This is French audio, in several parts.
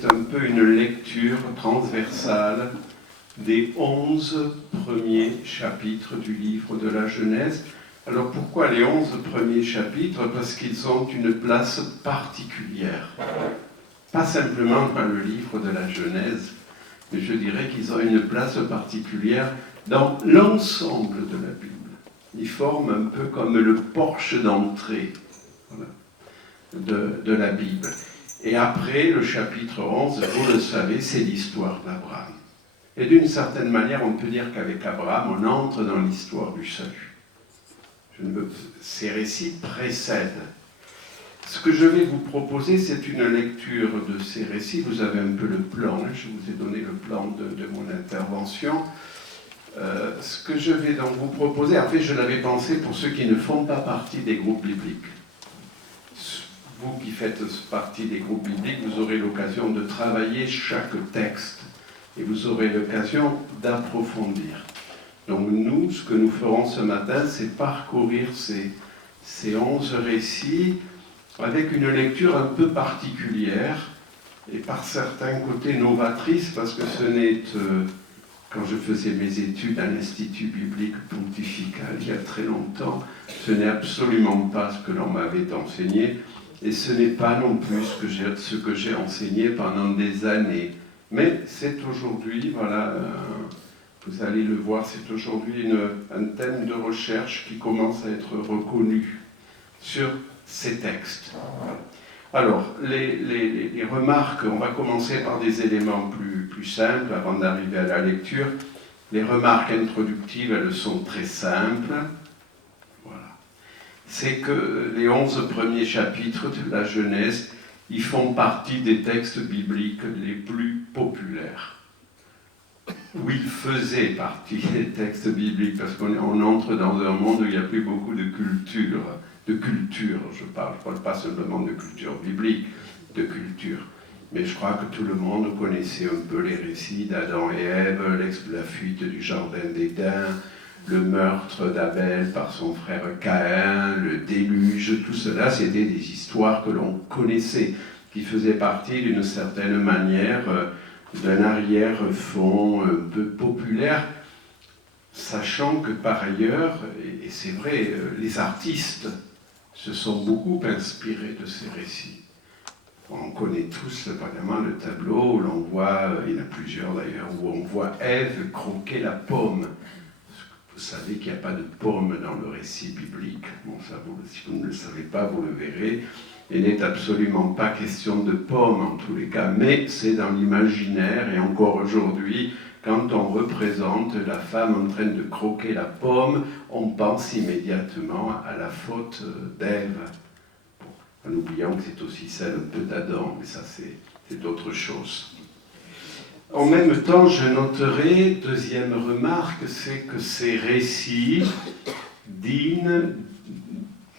c'est un peu une lecture transversale des 11 premiers chapitres du livre de la Genèse. Alors pourquoi les 11 premiers chapitres? Parce qu'ils ont une place particulière. Pas simplement dans le livre de la Genèse, mais je dirais qu'ils ont une place particulière dans l'ensemble de la Bible. Ils forment un peu comme le porche d'entrée, voilà, de la Bible. Et après, le chapitre 11, vous le savez, c'est l'histoire d'Abraham. Et d'une certaine manière, on peut dire qu'avec Abraham, on entre dans l'histoire du salut. Ces récits précèdent. Ce que je vais vous proposer, c'est une lecture de ces récits. Vous avez un peu le plan, je vous ai donné le plan de mon intervention. Ce que je vais donc vous proposer, en fait, je l'avais pensé pour ceux qui ne font pas partie des groupes bibliques. Vous qui faites partie des groupes bibliques, vous aurez l'occasion de travailler chaque texte et vous aurez l'occasion d'approfondir. Donc nous, ce que nous ferons ce matin, c'est parcourir ces 11 récits avec une lecture un peu particulière et par certains côtés novatrice, parce que ce n'est, quand je faisais mes études à l'Institut biblique pontifical il y a très longtemps, ce n'est absolument pas ce que l'on m'avait enseigné, et ce n'est pas non plus ce que j'ai enseigné pendant des années. Mais c'est aujourd'hui, voilà, vous allez le voir, c'est aujourd'hui un thème de recherche qui commence à être reconnu sur ces textes. Alors, les remarques, on va commencer par des éléments plus simples avant d'arriver à la lecture. Les remarques introductives, elles sont très simples. Voilà. C'est que les 11 premiers chapitres de la Genèse, ils font partie des textes bibliques les plus populaires. Où ils faisaient partie des textes bibliques, parce qu'on entre dans un monde où il n'y a plus beaucoup de culture. Je parle pas simplement de culture biblique, de culture. Mais je crois que tout le monde connaissait un peu les récits d'Adam et Ève, la fuite du jardin d'Éden, le meurtre d'Abel par son frère Caïn, le déluge, tout cela, c'était des histoires que l'on connaissait, qui faisaient partie d'une certaine manière d'un arrière-fond un peu populaire, sachant que par ailleurs, et c'est vrai, les artistes se sont beaucoup inspirés de ces récits. On connaît tous vraiment le tableau où l'on voit, il y en a plusieurs d'ailleurs, où on voit Ève croquer la pomme. Vous savez qu'il n'y a pas de pomme dans le récit biblique. Bon, ça, si vous ne le savez pas, vous le verrez. Il n'est absolument pas question de pomme en tous les cas, mais c'est dans l'imaginaire, et encore aujourd'hui, quand on représente la femme en train de croquer la pomme, on pense immédiatement à la faute d'Ève, en oubliant que c'est aussi celle un peu d'Adam, mais ça c'est autre chose. En même temps, je noterai, deuxième remarque, c'est que ces récits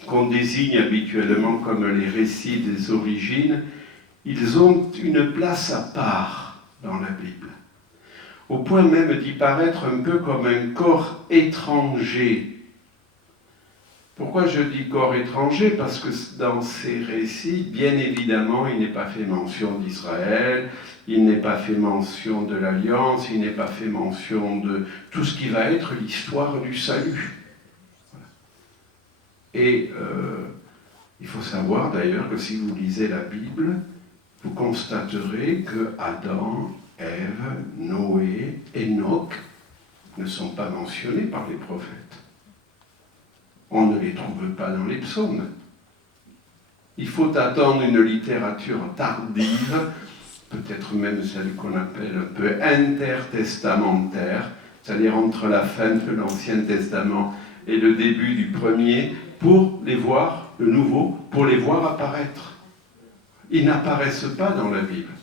qu'on désigne habituellement comme les récits des origines, ils ont une place à part dans la Bible, au point même d'y paraître un peu comme un corps étranger. Pourquoi je dis corps étranger? Parce que dans ces récits, bien évidemment, il n'est pas fait mention d'Israël, il n'est pas fait mention de l'Alliance, il n'est pas fait mention de tout ce qui va être l'histoire du salut. Voilà. Et il faut savoir d'ailleurs que si vous lisez la Bible, vous constaterez que Adam, Ève, Noé, Enoch ne sont pas mentionnés par les prophètes. On ne les trouve pas dans les psaumes. Il faut attendre une littérature tardive, peut-être même celle qu'on appelle un peu intertestamentaire, c'est-à-dire entre la fin de l'Ancien Testament et le début du premier, pour les voir, le nouveau, pour les voir apparaître. Ils n'apparaissent pas dans la Bible.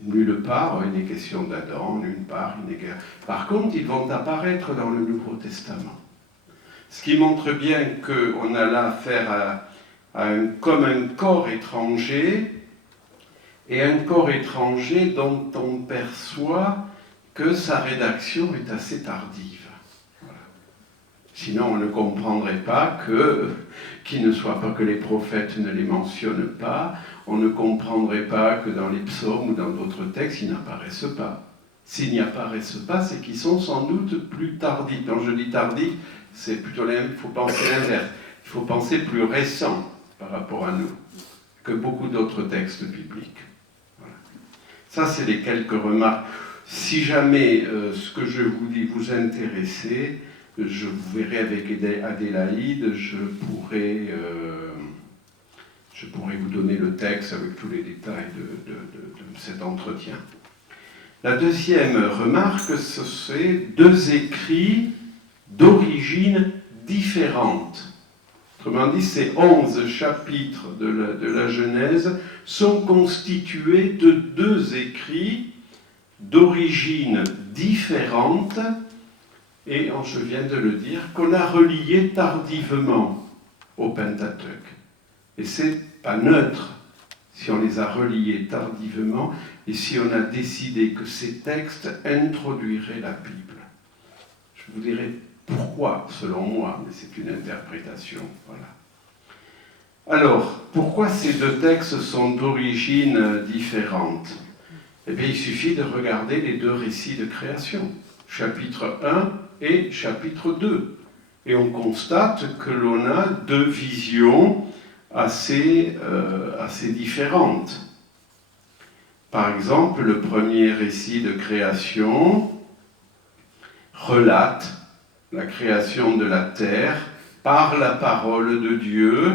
Nulle part, il n'est question d'Adam, nulle part, il n'est question... Par contre, ils vont apparaître dans le Nouveau Testament. Ce qui montre bien qu'on a là affaire comme un corps étranger, et un corps étranger dont on perçoit que sa rédaction est assez tardive. Voilà. Sinon, on ne comprendrait pas qu'il ne soit pas que les prophètes ne les mentionnent pas, on ne comprendrait pas que dans les psaumes ou dans d'autres textes, ils n'apparaissent pas. S'ils n'y apparaissent pas, c'est qu'ils sont sans doute plus tardifs. Quand je dis tardif, c'est plutôt il faut penser l'inverse. Il faut penser plus récent par rapport à nous que beaucoup d'autres textes bibliques. Voilà. Ça, c'est les quelques remarques. Si jamais ce que je vous dis vous intéresse, je vous verrai avec Adélaïde, je pourrai vous donner le texte avec tous les détails de cet entretien. La deuxième remarque, c'est 2 écrits d'origine différente. Autrement dit, ces 11 chapitres de la Genèse sont constitués de 2 écrits d'origine différente, et je viens de le dire, qu'on a reliés tardivement au Pentateuque. Et c'est pas neutre si on les a reliés tardivement et si on a décidé que ces textes introduiraient la Bible. Je vous dirai pourquoi, selon moi, mais c'est une interprétation. Voilà. Alors, pourquoi ces 2 textes sont d'origine différente ? Eh bien, il suffit de regarder les 2 récits de création, chapitre 1 et chapitre 2. Et on constate que l'on a 2 visions assez différentes. Par exemple, le premier récit de création relate la création de la terre par la parole de Dieu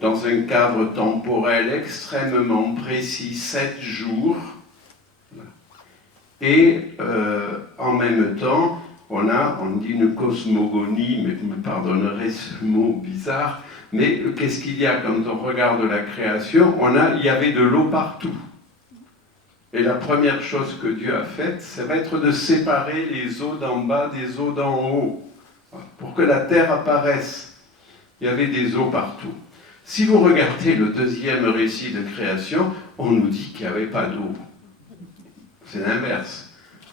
dans un cadre temporel extrêmement précis, 7 jours. Et en même temps, on dit une cosmogonie, mais vous me pardonnerez ce mot bizarre, mais qu'est-ce qu'il y a quand on regarde la création ? Il y avait de l'eau partout. Et la première chose que Dieu a faite, ça va être de séparer les eaux d'en bas des eaux d'en haut. Pour que la terre apparaisse, il y avait des eaux partout. Si vous regardez le deuxième récit de création, on nous dit qu'il n'y avait pas d'eau. C'est l'inverse.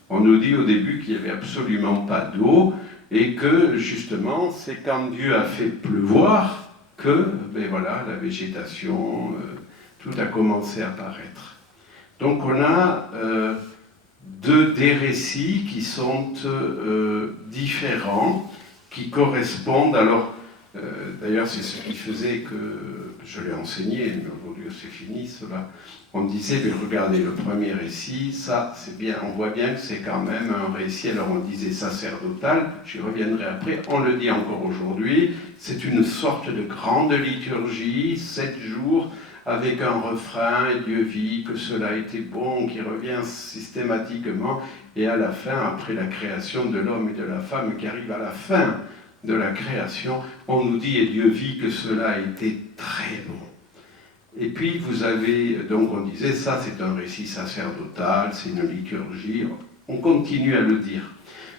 On nous dit au début qu'il n'y avait absolument pas d'eau et que, justement, c'est quand Dieu a fait pleuvoir que, la végétation, tout a commencé à apparaître. Donc on a des récits qui sont différents, qui correspondent. Alors, d'ailleurs, c'est ce qui faisait que je l'ai enseigné, mais aujourd'hui c'est fini cela. On disait, mais regardez, le premier récit, ça c'est bien, on voit bien que c'est quand même un récit, alors on disait sacerdotal, j'y reviendrai après, on le dit encore aujourd'hui, c'est une sorte de grande liturgie, 7 jours, avec un refrain, et Dieu vit que cela était bon, qui revient systématiquement, et à la fin, après la création de l'homme et de la femme, qui arrive à la fin de la création, on nous dit, et Dieu vit que cela était très bon. Et puis vous avez, donc on disait, ça c'est un récit sacerdotal, c'est une liturgie, on continue à le dire.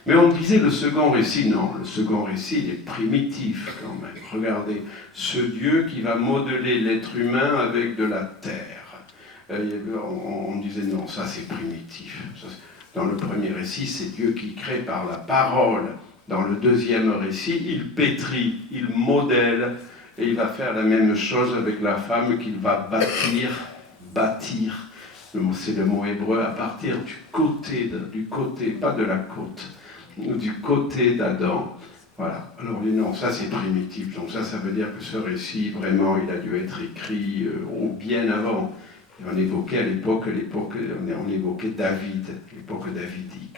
Mais on disait le second récit, non, le second récit il est primitif quand même. Regardez, ce Dieu qui va modeler l'être humain avec de la terre. On disait non, ça c'est primitif. Dans le premier récit, c'est Dieu qui crée par la parole. Dans le deuxième récit, il pétrit, il modèle, et il va faire la même chose avec la femme qu'il va bâtir. C'est le mot hébreu, à partir du côté, pas de la côte, du côté d'Adam. Voilà. Alors non, ça c'est primitif. Donc ça veut dire que ce récit, vraiment, il a dû être écrit bien avant. On évoquait à l'époque, on évoquait David, l'époque davidique.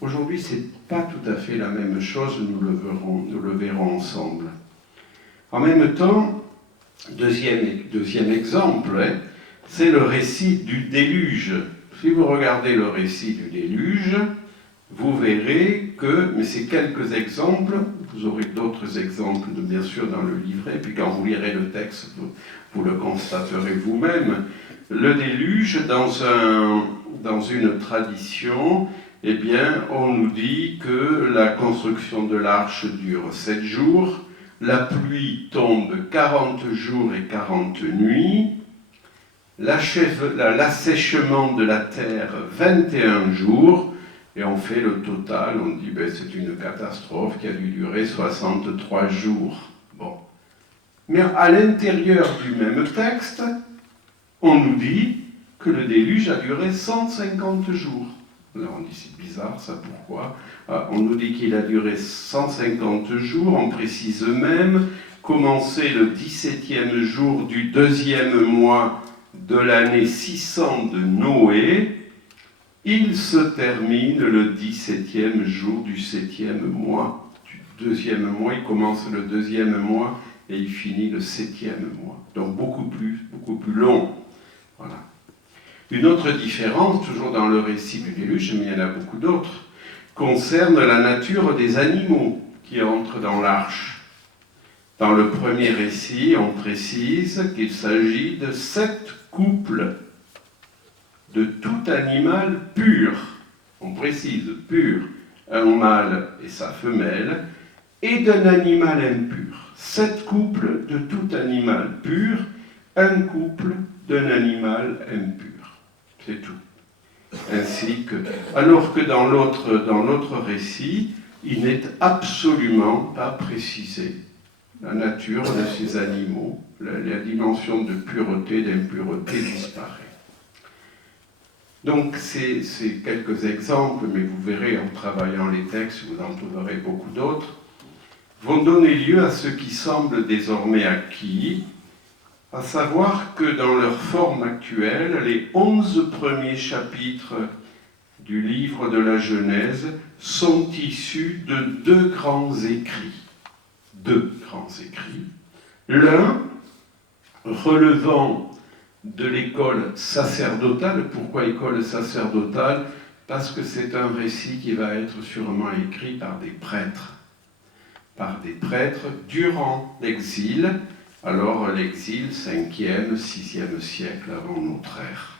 Aujourd'hui, c'est pas tout à fait la même chose, nous le verrons ensemble. En même temps, deuxième exemple, c'est le récit du déluge. Si vous regardez le récit du déluge, vous verrez que, mais c'est quelques exemples, vous aurez d'autres exemples bien sûr dans le livret, puis quand vous lirez le texte, vous le constaterez vous-même. Le déluge, dans une tradition, eh bien, on nous dit que la construction de l'arche dure 7 jours, la pluie tombe 40 jours et 40 nuits, l'assèchement de la terre 21 jours, et on fait le total, on dit c'est une catastrophe qui a dû durer 63 jours. Bon. Mais à l'intérieur du même texte, on nous dit que le déluge a duré 150 jours. Là, on dit c'est bizarre, ça, pourquoi? On nous dit qu'il a duré 150 jours, on précise même, commencé le 17e jour du 2e mois de l'année 600 de Noé, il se termine le 17e jour du 7e mois, du 2e mois, il commence le 2e mois et il finit le 7e mois. Donc beaucoup plus long. Voilà. Une autre différence, toujours dans le récit du déluge, mais il y en a beaucoup d'autres, concerne la nature des animaux qui entrent dans l'arche. Dans le premier récit, on précise qu'il s'agit de 7 couples de tout animal pur. On précise pur, un mâle et sa femelle, et d'un animal impur. 7 couples de tout animal pur, un couple d'un animal impur. C'est tout. Ainsi que, alors que dans l'autre récit, il n'est absolument pas précisé la nature de ces animaux, la dimension de pureté, d'impureté disparaît. Donc c'est quelques exemples, mais vous verrez en travaillant les textes, vous en trouverez beaucoup d'autres, vont donner lieu à ce qui semble désormais acquis, à savoir que dans leur forme actuelle, les 11 premiers chapitres du livre de la Genèse sont issus de 2 grands écrits. 2 grands écrits. L'un relevant de l'école sacerdotale. Pourquoi école sacerdotale? Parce que c'est un récit qui va être sûrement écrit par des prêtres. Par des prêtres durant l'exil. Alors l'exil, 5e, 6e siècle avant notre ère.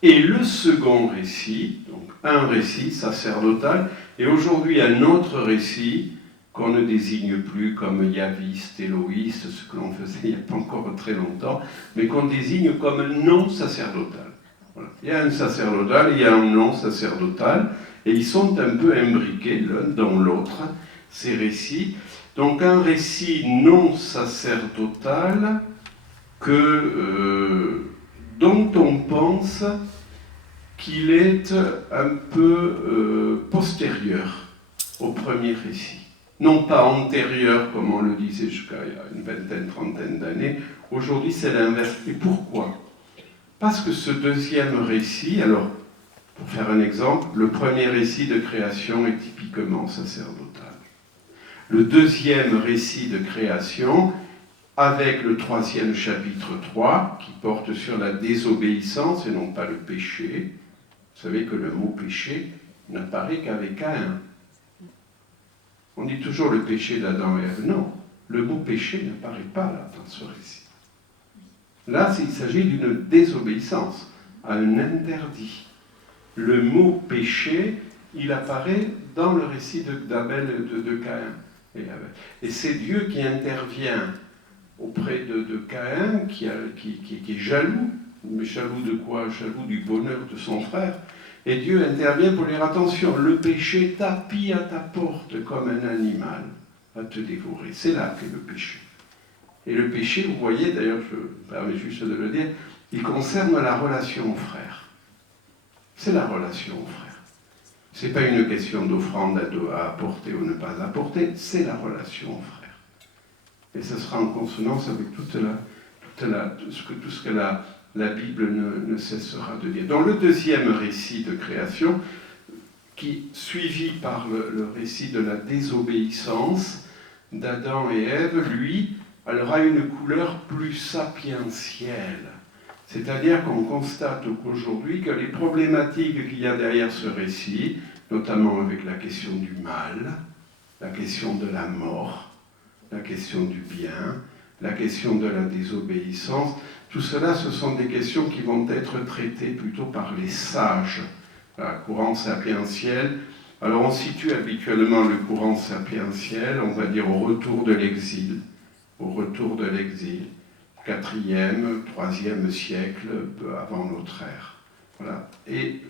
Et le second récit, donc un récit sacerdotal, et aujourd'hui un autre récit qu'on ne désigne plus comme yaviste, éloïste, ce que l'on faisait il n'y a pas encore très longtemps, mais qu'on désigne comme non sacerdotal. Voilà. Il y a un sacerdotal, il y a un non sacerdotal, et ils sont un peu imbriqués l'un dans l'autre, ces récits. Donc un récit non sacerdotal dont on pense qu'il est un peu postérieur au premier récit. Non pas antérieur, comme on le disait jusqu'à il y a une vingtaine, trentaine d'années. Aujourd'hui, c'est l'inverse. Et pourquoi? Parce que ce deuxième récit, alors, pour faire un exemple, le premier récit de création est typiquement sacerdotal. Le deuxième récit de création, avec le 3e chapitre 3, qui porte sur la désobéissance et non pas le péché. Vous savez que le mot péché n'apparaît qu'avec Caïn. On dit toujours le péché d'Adam et Ève. Non, le mot péché n'apparaît pas là dans ce récit. Là, il s'agit d'une désobéissance, à un interdit. Le mot péché, il apparaît dans le récit d'Abel et de Caïn. Et c'est Dieu qui intervient auprès de Caïn, qui est jaloux. Mais jaloux de quoi? Jaloux du bonheur de son frère. Et Dieu intervient pour dire attention, le péché tapit à ta porte comme un animal, va te dévorer. C'est là qu'est le péché. Et le péché, vous voyez, d'ailleurs, je me permets juste de le dire, il concerne la relation au frère. C'est la relation au frère. Ce n'est pas une question d'offrande à apporter ou ne pas apporter, c'est la relation au frère. Et ce sera en consonance avec tout ce que la Bible ne cessera de dire. Dans le deuxième récit de création, suivi par le récit de la désobéissance d'Adam et Ève, lui, elle aura une couleur plus sapientielle. C'est-à-dire qu'on constate qu'aujourd'hui, que les problématiques qu'il y a derrière ce récit, notamment avec la question du mal, la question de la mort, la question du bien, la question de la désobéissance, tout cela, ce sont des questions qui vont être traitées plutôt par les sages, la courant sapientiel. Alors on situe habituellement le courant sapientiel, on va dire au retour de l'exil, 4e, 3e siècle avant notre ère. Voilà. Et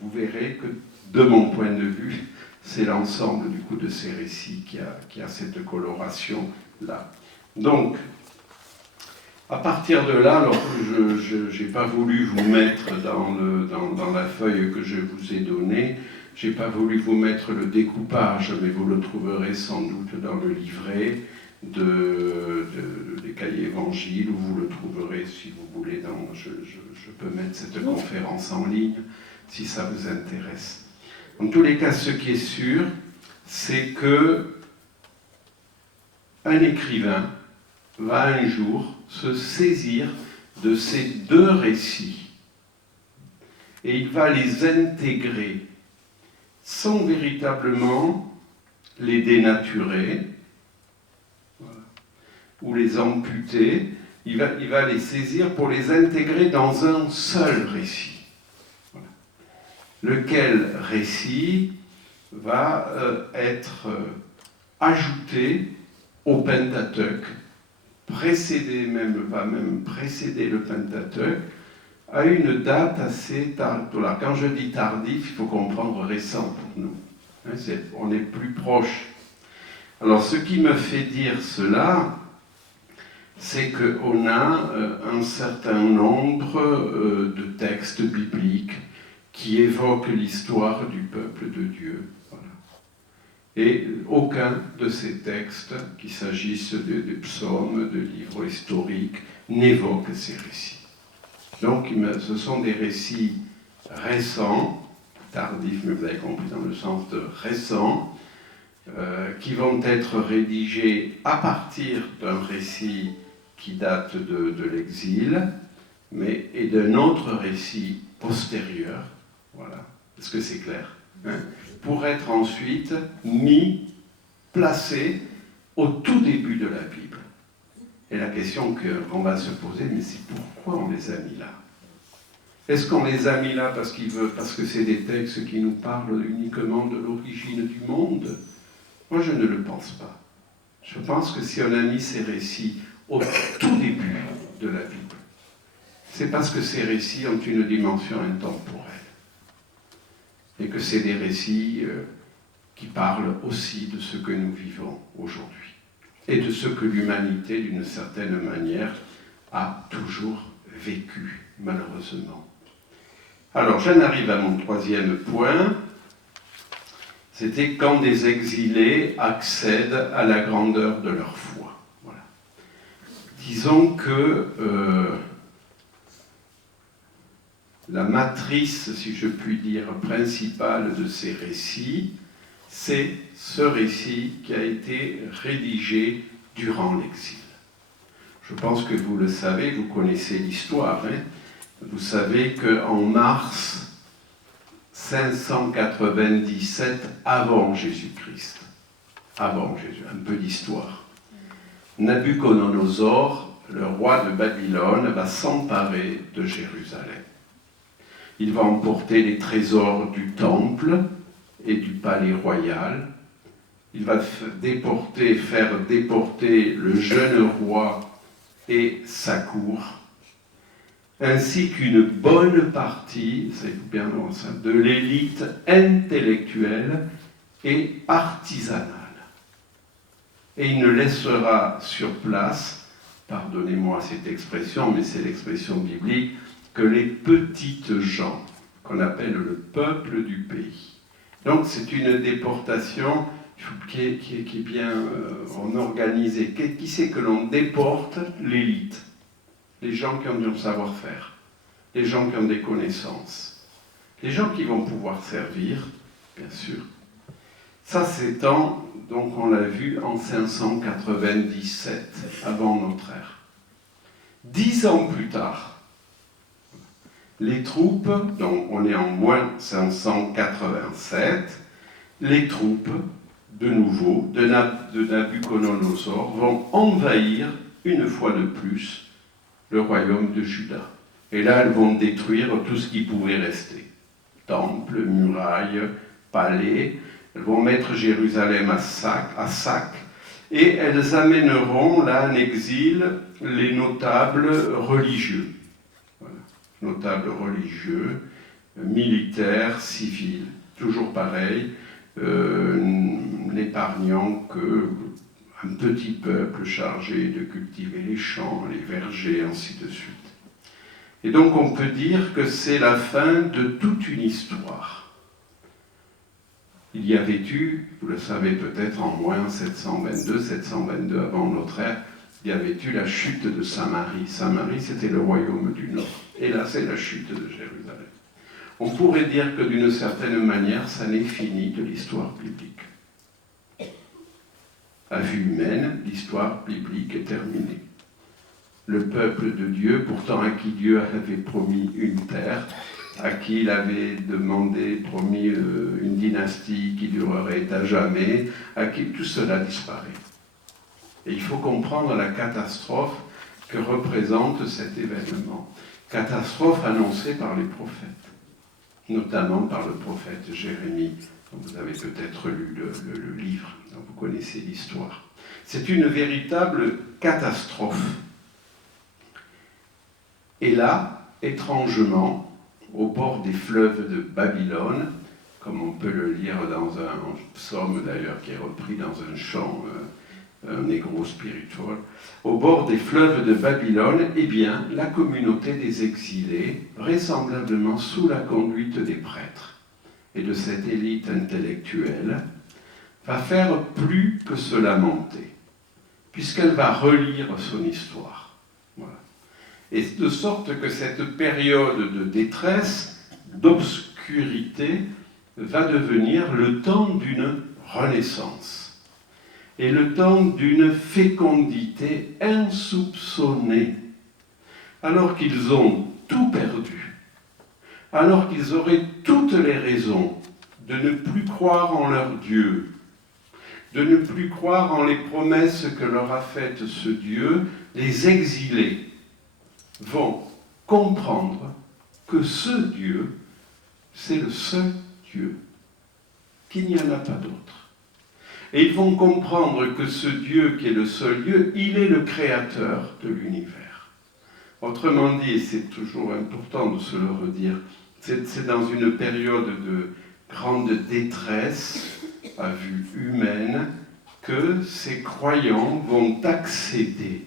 vous verrez que, de mon point de vue, c'est l'ensemble du coup de ces récits qui a cette coloration-là. Donc, À partir de là, alors je n'ai pas voulu vous mettre dans la feuille que je vous ai donnée, je n'ai pas voulu vous mettre le découpage, mais vous le trouverez sans doute dans le livret des cahiers évangiles, où vous le trouverez si vous voulez. Je peux mettre cette conférence en ligne si ça vous intéresse. En tous les cas, ce qui est sûr, c'est que un écrivain va un jour se saisir de ces deux récits et il va les intégrer sans véritablement les dénaturer, voilà, ou les amputer. Il va les saisir pour les intégrer dans un seul récit. Voilà. Lequel récit va être ajouté au Pentateuque, va même précéder le Pentateuque, à une date assez tardive. Quand je dis tardif, il faut comprendre récent pour nous. On est plus proche. Alors, ce qui me fait dire cela, c'est qu'on a un certain nombre de textes bibliques qui évoquent l'histoire du peuple de Dieu. Voilà. Et aucun de ces textes, qu'il s'agisse de psaumes, de livres historiques, n'évoque ces récits. Donc, ce sont des récits récents, tardifs, mais vous avez compris dans le sens de récents, qui vont être rédigés à partir d'un récit qui date de l'exil, et d'un autre récit postérieur, voilà, est-ce que c'est clair, hein, pour être ensuite placé au tout début de la Bible. Et la question qu'on va se poser, mais c'est pourquoi on les a mis là? Est-ce qu'on les a mis là parce que c'est des textes qui nous parlent uniquement de l'origine du monde? Moi, je ne le pense pas. Je pense que si on a mis ces récits au tout début de la Bible, c'est parce que ces récits ont une dimension intemporelle. Et que c'est des récits qui parlent aussi de ce que nous vivons aujourd'hui. Et de ce que l'humanité, d'une certaine manière, a toujours vécu, malheureusement. Alors, j'en arrive à mon troisième point. C'était quand des exilés accèdent à la grandeur de leur foi. Voilà. Disons que la matrice, si je puis dire, principale de ces récits, c'est ce récit qui a été rédigé durant l'exil. Je pense que vous le savez, vous connaissez l'histoire, hein. Vous savez qu'en mars 597 avant Jésus-Christ, un peu d'histoire, Nabuchodonosor, le roi de Babylone, va s'emparer de Jérusalem. Il va emporter les trésors du temple et du palais royal. Il va faire déporter le jeune roi et sa cour, ainsi qu'une bonne partie, c'est bien ça, de l'élite intellectuelle et artisanale. Et il ne laissera sur place, pardonnez-moi cette expression, mais c'est l'expression biblique, que les petites gens, qu'on appelle le peuple du pays. Donc c'est une déportation qui est bien organisée. Qui c'est que l'on déporte? L'élite. Les gens qui ont du savoir-faire, les gens qui ont des connaissances, les gens qui vont pouvoir servir, bien sûr. Ça s'étend, donc on l'a vu, en 597, avant notre ère. 10 ans plus tard, les troupes, donc on est en moins 587, les troupes, de nouveau, de Nabuchodonosor, vont envahir, une fois de plus, le royaume de Juda. Et là, elles vont détruire tout ce qui pouvait rester. Temple, murailles, palais. Elles vont mettre Jérusalem à sac. Et elles amèneront là en exil les notables religieux. Voilà. Notables religieux, militaires, civils. Toujours pareil, n'épargnant que un petit peuple chargé de cultiver les champs, les vergers, ainsi de suite. Et donc on peut dire que c'est la fin de toute une histoire. Il y avait eu, vous le savez peut-être, en moins 722 avant notre ère, il y avait eu la chute de Samarie. Samarie, c'était le royaume du Nord. Et là, c'est la chute de Jérusalem. On pourrait dire que d'une certaine manière, ça n'est fini de l'histoire biblique. À vue humaine, l'histoire biblique est terminée. Le peuple de Dieu, pourtant à qui Dieu avait promis une terre, à qui il avait promis une dynastie qui durerait à jamais, à qui tout cela disparaît. Et il faut comprendre la catastrophe que représente cet événement. Catastrophe annoncée par les prophètes, notamment par le prophète Jérémie, dont vous avez peut-être lu le livre, dont vous connaissez l'histoire. C'est une véritable catastrophe. Et là, étrangement, au bord des fleuves de Babylone, comme on peut le lire dans un psaume d'ailleurs qui est repris dans un chant négro spirituel, au bord des fleuves de Babylone, eh bien, la communauté des exilés, vraisemblablement sous la conduite des prêtres et de cette élite intellectuelle, va faire plus que se lamenter, puisqu'elle va relire son histoire. Voilà. Et de sorte que cette période de détresse, d'obscurité, va devenir le temps d'une renaissance et le temps d'une fécondité insoupçonnée, alors qu'ils ont tout perdu, alors qu'ils auraient toutes les raisons de ne plus croire en leur Dieu, de ne plus croire en les promesses que leur a faites ce Dieu. Les exilés vont comprendre que ce Dieu, c'est le seul Dieu, qu'il n'y en a pas d'autre. Et ils vont comprendre que ce Dieu qui est le seul Dieu, il est le créateur de l'univers. Autrement dit, et c'est toujours important de se le redire, c'est dans une période de grande détresse à vue humaine que ces croyants vont accéder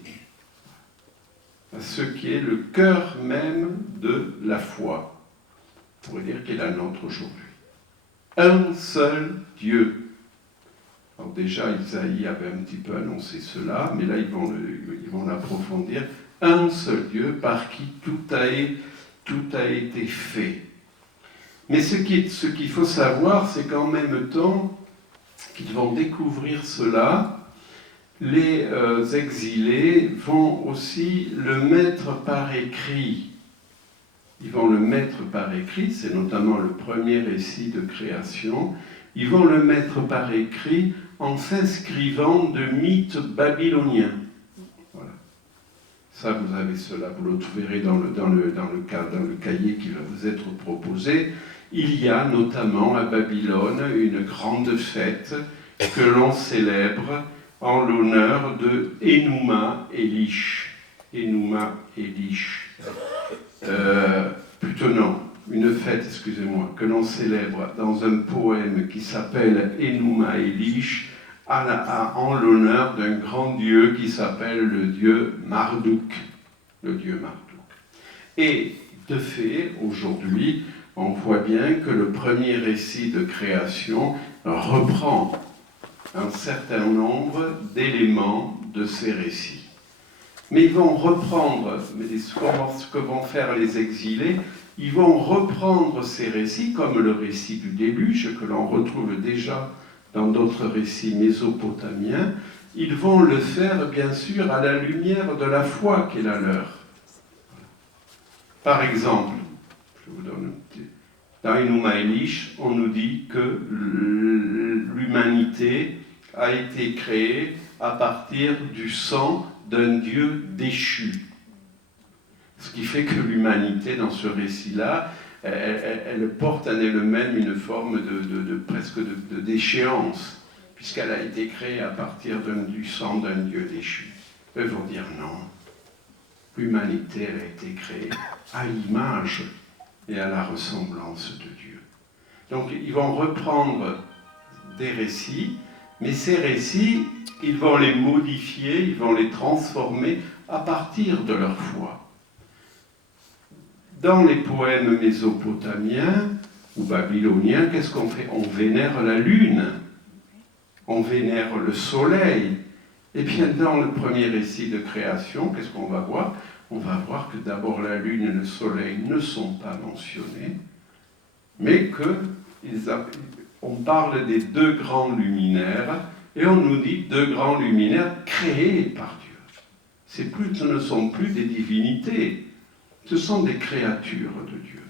à ce qui est le cœur même de la foi. On pourrait dire qu'elle est la nôtre aujourd'hui. Un seul Dieu. Alors déjà, Isaïe avait un petit peu annoncé cela, mais là, ils vont l'approfondir. Un seul Dieu par qui tout a été fait. Mais ce qu'il faut savoir, c'est qu'en même temps qu'ils vont découvrir cela, les exilés vont aussi le mettre par écrit. Ils vont le mettre par écrit, c'est notamment le premier récit de création. Ils vont le mettre par écrit en s'inscrivant de mythes babyloniens. Voilà. Ça, vous avez cela, vous le trouverez dans le cahier qui va vous être proposé. Il y a notamment à Babylone une grande fête que l'on célèbre en l'honneur de Enuma Elish. Enuma Elish. Plutôt non, une fête, excusez-moi, que l'on célèbre dans un poème qui s'appelle Enuma Elish, en l'honneur d'un grand dieu qui s'appelle le dieu Marduk. Le dieu Marduk. Et de fait, aujourd'hui, on voit bien que le premier récit de création reprend un certain nombre d'éléments de ces récits. Mais ils vont reprendre, ce que vont faire les exilés, ils vont reprendre ces récits, comme le récit du déluge, que l'on retrouve déjà dans d'autres récits mésopotamiens. Ils vont le faire, bien sûr, à la lumière de la foi qui est la leur. Par exemple, je vous donne un petit... Dans Enuma Elish, on nous dit que l'humanité a été créée à partir du sang d'un Dieu déchu. Ce qui fait que l'humanité, dans ce récit-là, elle porte en elle-même une forme presque de déchéance, puisqu'elle a été créée à partir du sang d'un Dieu déchu. Eux vont dire non. L'humanité, elle a été créée à l'image et à la ressemblance de Dieu. Donc, ils vont reprendre des récits, Mais ces récits, ils vont les modifier, ils vont les transformer à partir de leur foi. Dans les poèmes mésopotamiens ou babyloniens, qu'est-ce qu'on fait? On vénère la lune, on vénère le soleil. Et bien dans le premier récit de création, qu'est-ce qu'on va voir? On va voir que d'abord la lune et le soleil ne sont pas mentionnés, mais qu'on parle des deux grands luminaires, et on nous dit deux grands luminaires créés par Dieu. Ce ne sont plus des divinités, ce sont des créatures de Dieu.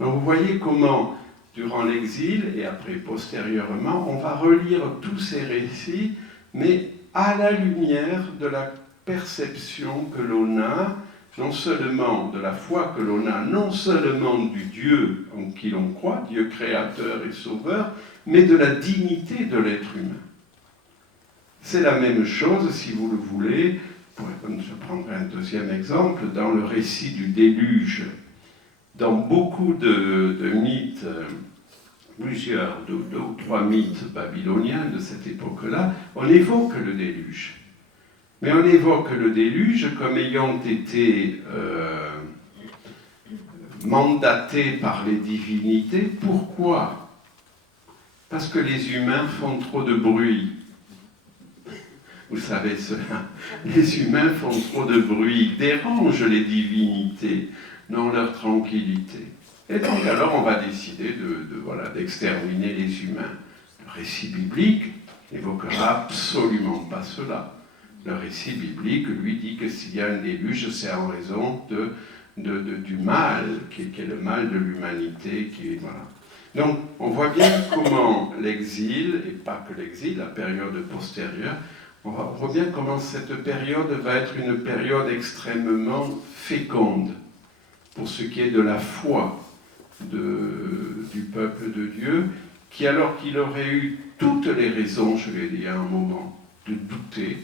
Donc vous voyez comment, durant l'exil et après postérieurement, on va relire tous ces récits, mais à la lumière de la perception que l'on a, non seulement de la foi que l'on a, non seulement du Dieu en qui l'on croit, Dieu créateur et sauveur, mais de la dignité de l'être humain. C'est la même chose, si vous le voulez, je prendrai un deuxième exemple, dans le récit du déluge. Dans beaucoup de mythes, deux ou trois mythes babyloniens de cette époque-là, on évoque le déluge. Mais on évoque le déluge comme ayant été mandaté par les divinités. Pourquoi? Parce que les humains font trop de bruit. Vous savez cela. Les humains font trop de bruit, dérangent les divinités dans leur tranquillité. Et donc alors on va décider d'exterminer les humains. Le récit biblique n'évoquera absolument pas cela. Le récit biblique lui dit que s'il y a un déluge, c'est en raison du mal, qui est le mal de l'humanité. Voilà. Donc on voit bien comment l'exil, et pas que l'exil, la période postérieure, on voit bien comment cette période va être une période extrêmement féconde pour ce qui est de la foi du peuple de Dieu, qui alors qu'il aurait eu toutes les raisons, je l'ai dit à un moment, de douter,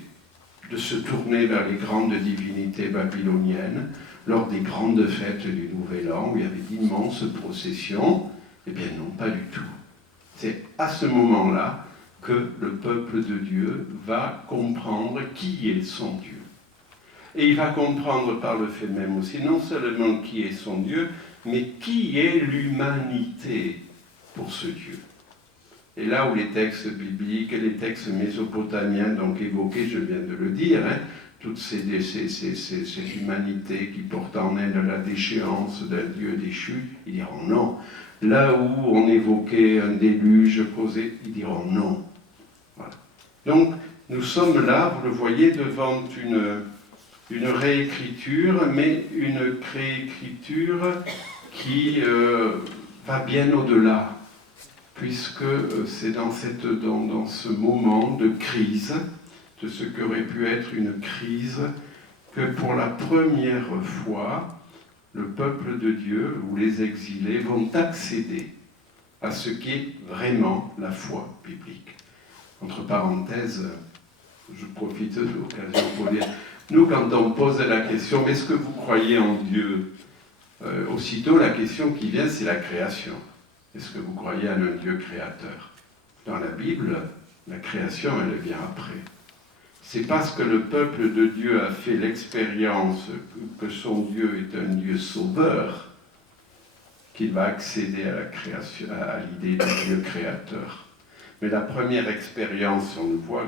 de se tourner vers les grandes divinités babyloniennes, lors des grandes fêtes du Nouvel An, où il y avait d'immenses processions, eh bien non, pas du tout. C'est à ce moment-là que le peuple de Dieu va comprendre qui est son Dieu. Et il va comprendre par le fait même aussi, non seulement qui est son Dieu, mais qui est l'humanité pour ce Dieu. Et là où les textes bibliques et les textes mésopotamiens, donc évoqués, je viens de le dire, toute cette humanité qui porte en elle la déchéance d'un Dieu déchu, ils diront non. Là où on évoquait un déluge causé, ils diront non. Voilà. Donc nous sommes là, vous le voyez, devant une réécriture, mais une réécriture qui va bien au-delà, puisque c'est dans ce moment de crise, de ce qu'aurait pu être une crise, que pour la première fois, le peuple de Dieu ou les exilés vont accéder à ce qui est vraiment la foi biblique. Entre parenthèses, je profite de l'occasion pour dire, nous quand on pose la question, est-ce que vous croyez en Dieu? Aussitôt la question qui vient, c'est la création. Est-ce que vous croyez en un Dieu créateur? Dans la Bible, la création, elle vient après. C'est parce que le peuple de Dieu a fait l'expérience que son Dieu est un Dieu sauveur qu'il va accéder à la création, à l'idée du Dieu créateur. Mais la première expérience, on le voit,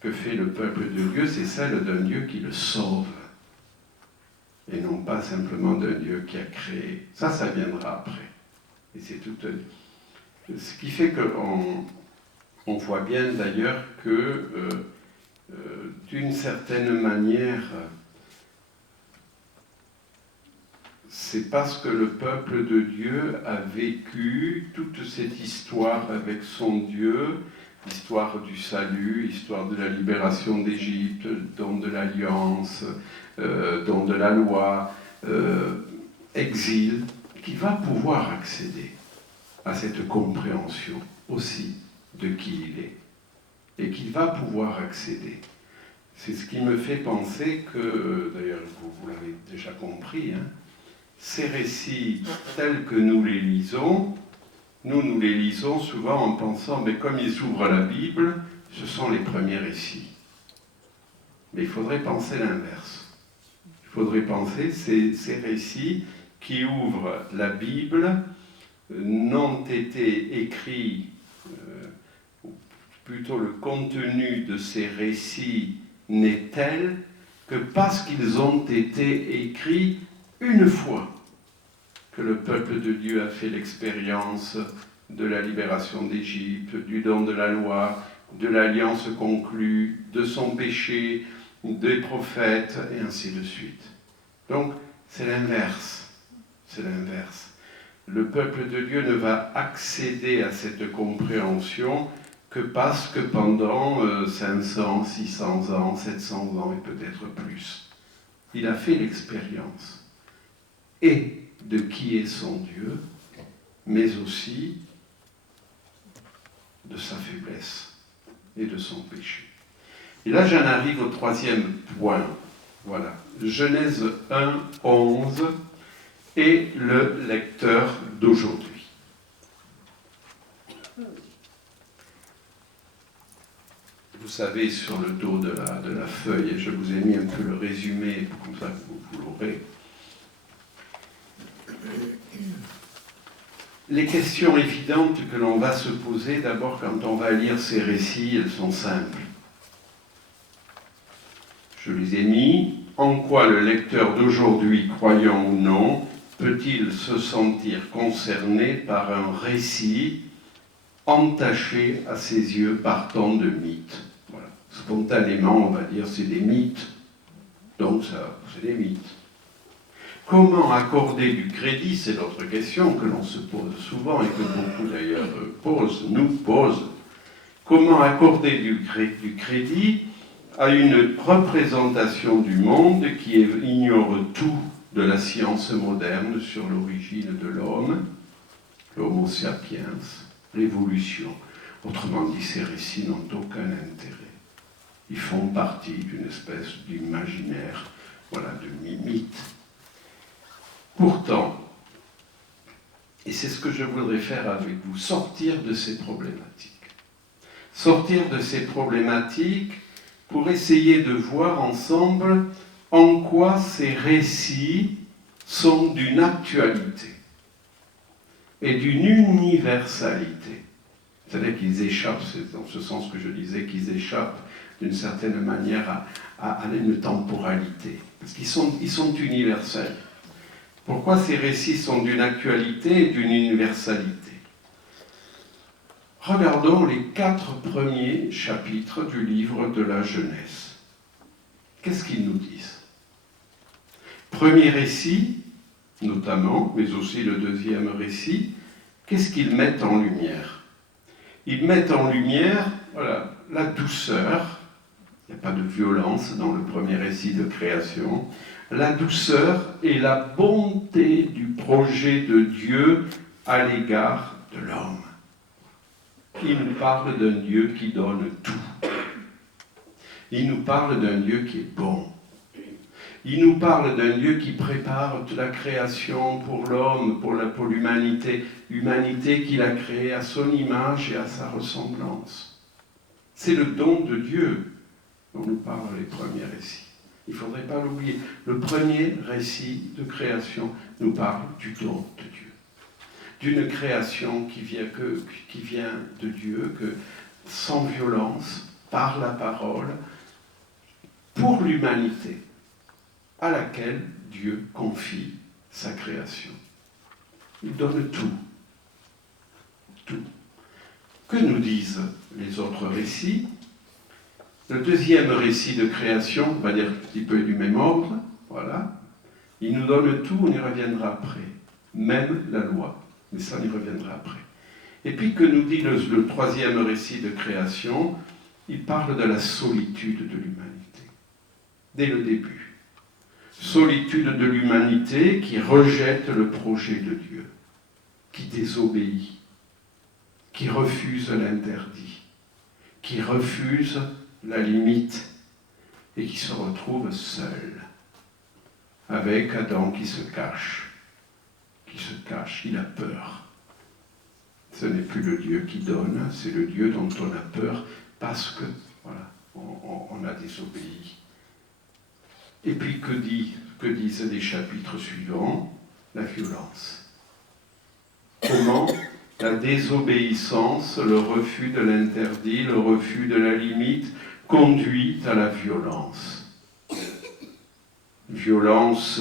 que fait le peuple de Dieu, c'est celle d'un Dieu qui le sauve. Et non pas simplement d'un Dieu qui a créé. Ça viendra après. Et c'est tout. Ce qui fait qu'on voit bien d'ailleurs que, d'une certaine manière, c'est parce que le peuple de Dieu a vécu toute cette histoire avec son Dieu, l'histoire du salut, l'histoire de la libération d'Égypte, don de l'alliance, don de la loi, exil, qui va pouvoir accéder à cette compréhension aussi de qui il est, et qui va pouvoir accéder. C'est ce qui me fait penser que, d'ailleurs vous l'avez déjà compris, ces récits tels que nous les lisons nous les lisons souvent en pensant, mais comme ils ouvrent la Bible, ce sont les premiers récits. Mais il faudrait penser l'inverse. Il faudrait penser ces récits qui ouvrent la Bible n'ont été écrits, plutôt le contenu de ces récits n'est tel que parce qu'ils ont été écrits une fois que le peuple de Dieu a fait l'expérience de la libération d'Égypte, du don de la loi, de l'alliance conclue, de son péché, des prophètes, et ainsi de suite. Donc, c'est l'inverse. C'est l'inverse. Le peuple de Dieu ne va accéder à cette compréhension que parce que pendant 500, 600 ans, 700 ans et peut-être plus, il a fait l'expérience et de qui est son Dieu, mais aussi de sa faiblesse et de son péché. Et là, j'en arrive au troisième point. Voilà. Genèse 1, 11 et le lecteur d'aujourd'hui. Vous savez, sur le dos de la feuille, et je vous ai mis un peu le résumé, comme ça vous l'aurez. Les questions évidentes que l'on va se poser, d'abord quand on va lire ces récits, elles sont simples. Je les ai mis. En quoi le lecteur d'aujourd'hui, croyant ou non, peut-il se sentir concerné par un récit entaché à ses yeux par tant de mythes? Voilà. Spontanément, on va dire c'est des mythes. Donc ça, c'est des mythes. Comment accorder du crédit? C'est l'autre question que l'on se pose souvent et que beaucoup d'ailleurs nous posent. Comment accorder du crédit à une représentation du monde qui ignore tout de la science moderne sur l'origine de l'homme, l'homo sapiens, l'évolution? Autrement dit, ces récits n'ont aucun intérêt. Ils font partie d'une espèce d'imaginaire, voilà, de mythe. Pourtant, et c'est ce que je voudrais faire avec vous, sortir de ces problématiques. Sortir de ces problématiques pour essayer de voir ensemble en quoi ces récits sont d'une actualité et d'une universalité. C'est-à-dire qu'ils échappent, c'est dans ce sens que je disais, qu'ils échappent d'une certaine manière à une temporalité. Parce qu'ils sont universels. Pourquoi ces récits sont d'une actualité et d'une universalité? Regardons les 4 premiers chapitres du livre de la Genèse. Qu'est-ce qu'ils nous disent? Premier récit, notamment, mais aussi le deuxième récit, qu'est-ce qu'ils mettent en lumière? Ils mettent en lumière, voilà, la douceur, il n'y a pas de violence dans le premier récit de création, la douceur et la bonté du projet de Dieu à l'égard de l'homme. Il nous parle d'un Dieu qui donne tout. Il nous parle d'un Dieu qui est bon. Il nous parle d'un Dieu qui prépare toute la création pour l'homme, pour l'humanité. L'humanité qu'il a créée à son image et à sa ressemblance. C'est le don de Dieu dont nous parlent les premiers récits. Il ne faudrait pas l'oublier. Le premier récit de création nous parle du don de Dieu. D'une création qui vient de Dieu, que sans violence, par la parole, pour l'humanité, à laquelle Dieu confie sa création. Il donne tout. Tout. Que nous disent les autres récits? Le deuxième récit de création, on va dire un petit peu du même ordre, voilà. Il nous donne tout, on y reviendra après. Même la loi. Mais ça, on y reviendra après. Et puis, que nous dit le troisième récit de création? Il parle de la solitude de l'humanité. Dès le début. Solitude de l'humanité qui rejette le projet de Dieu, qui désobéit, qui refuse l'interdit, qui refuse la limite et qui se retrouve seul, avec Adam qui se cache, il a peur. Ce n'est plus le Dieu qui donne, c'est le Dieu dont on a peur parce que, voilà, on a désobéi. Et puis que disent les chapitres suivants? La violence. Comment la désobéissance, le refus de l'interdit, le refus de la limite conduit à la violence. Violence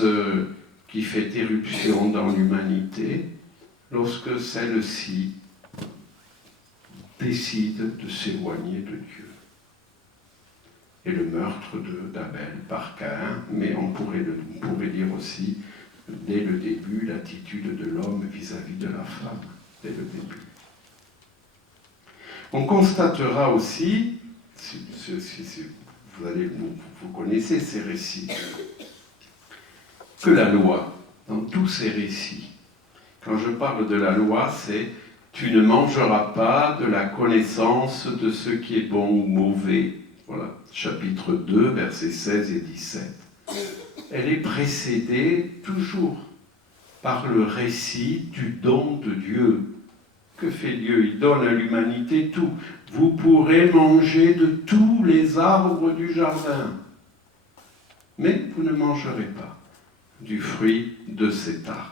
qui fait éruption dans l'humanité lorsque celle-ci décide de s'éloigner de Dieu. Et le meurtre d'Abel par Caïn, mais on pourrait dire aussi, dès le début, l'attitude de l'homme vis-à-vis de la femme, dès le début. On constatera aussi, vous connaissez ces récits, que la loi, dans tous ces récits, quand je parle de la loi, c'est « tu ne mangeras pas de la connaissance de ce qui est bon ou mauvais ». Voilà, chapitre 2, versets 16 et 17. Elle est précédée toujours par le récit du don de Dieu. Que fait Dieu? Il donne à l'humanité tout. Vous pourrez manger de tous les arbres du jardin, mais vous ne mangerez pas du fruit de cet arbre.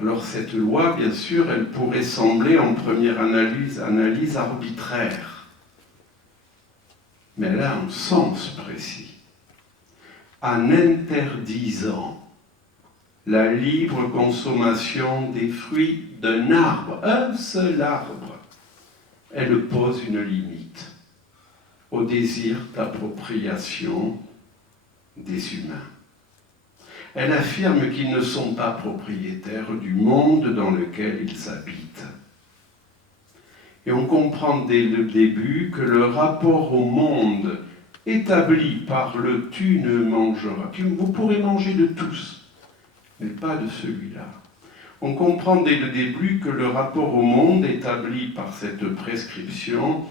Alors cette loi, bien sûr, elle pourrait sembler en première analyse arbitraire. Mais elle a un sens précis. En interdisant la libre consommation des fruits d'un arbre, un seul arbre, elle pose une limite au désir d'appropriation des humains. Elle affirme qu'ils ne sont pas propriétaires du monde dans lequel ils habitent. Et on comprend dès le début que le rapport au monde établi par le « tu ne mangeras », vous pourrez manger de tous, mais pas de celui-là. On comprend dès le début que le rapport au monde établi par cette prescription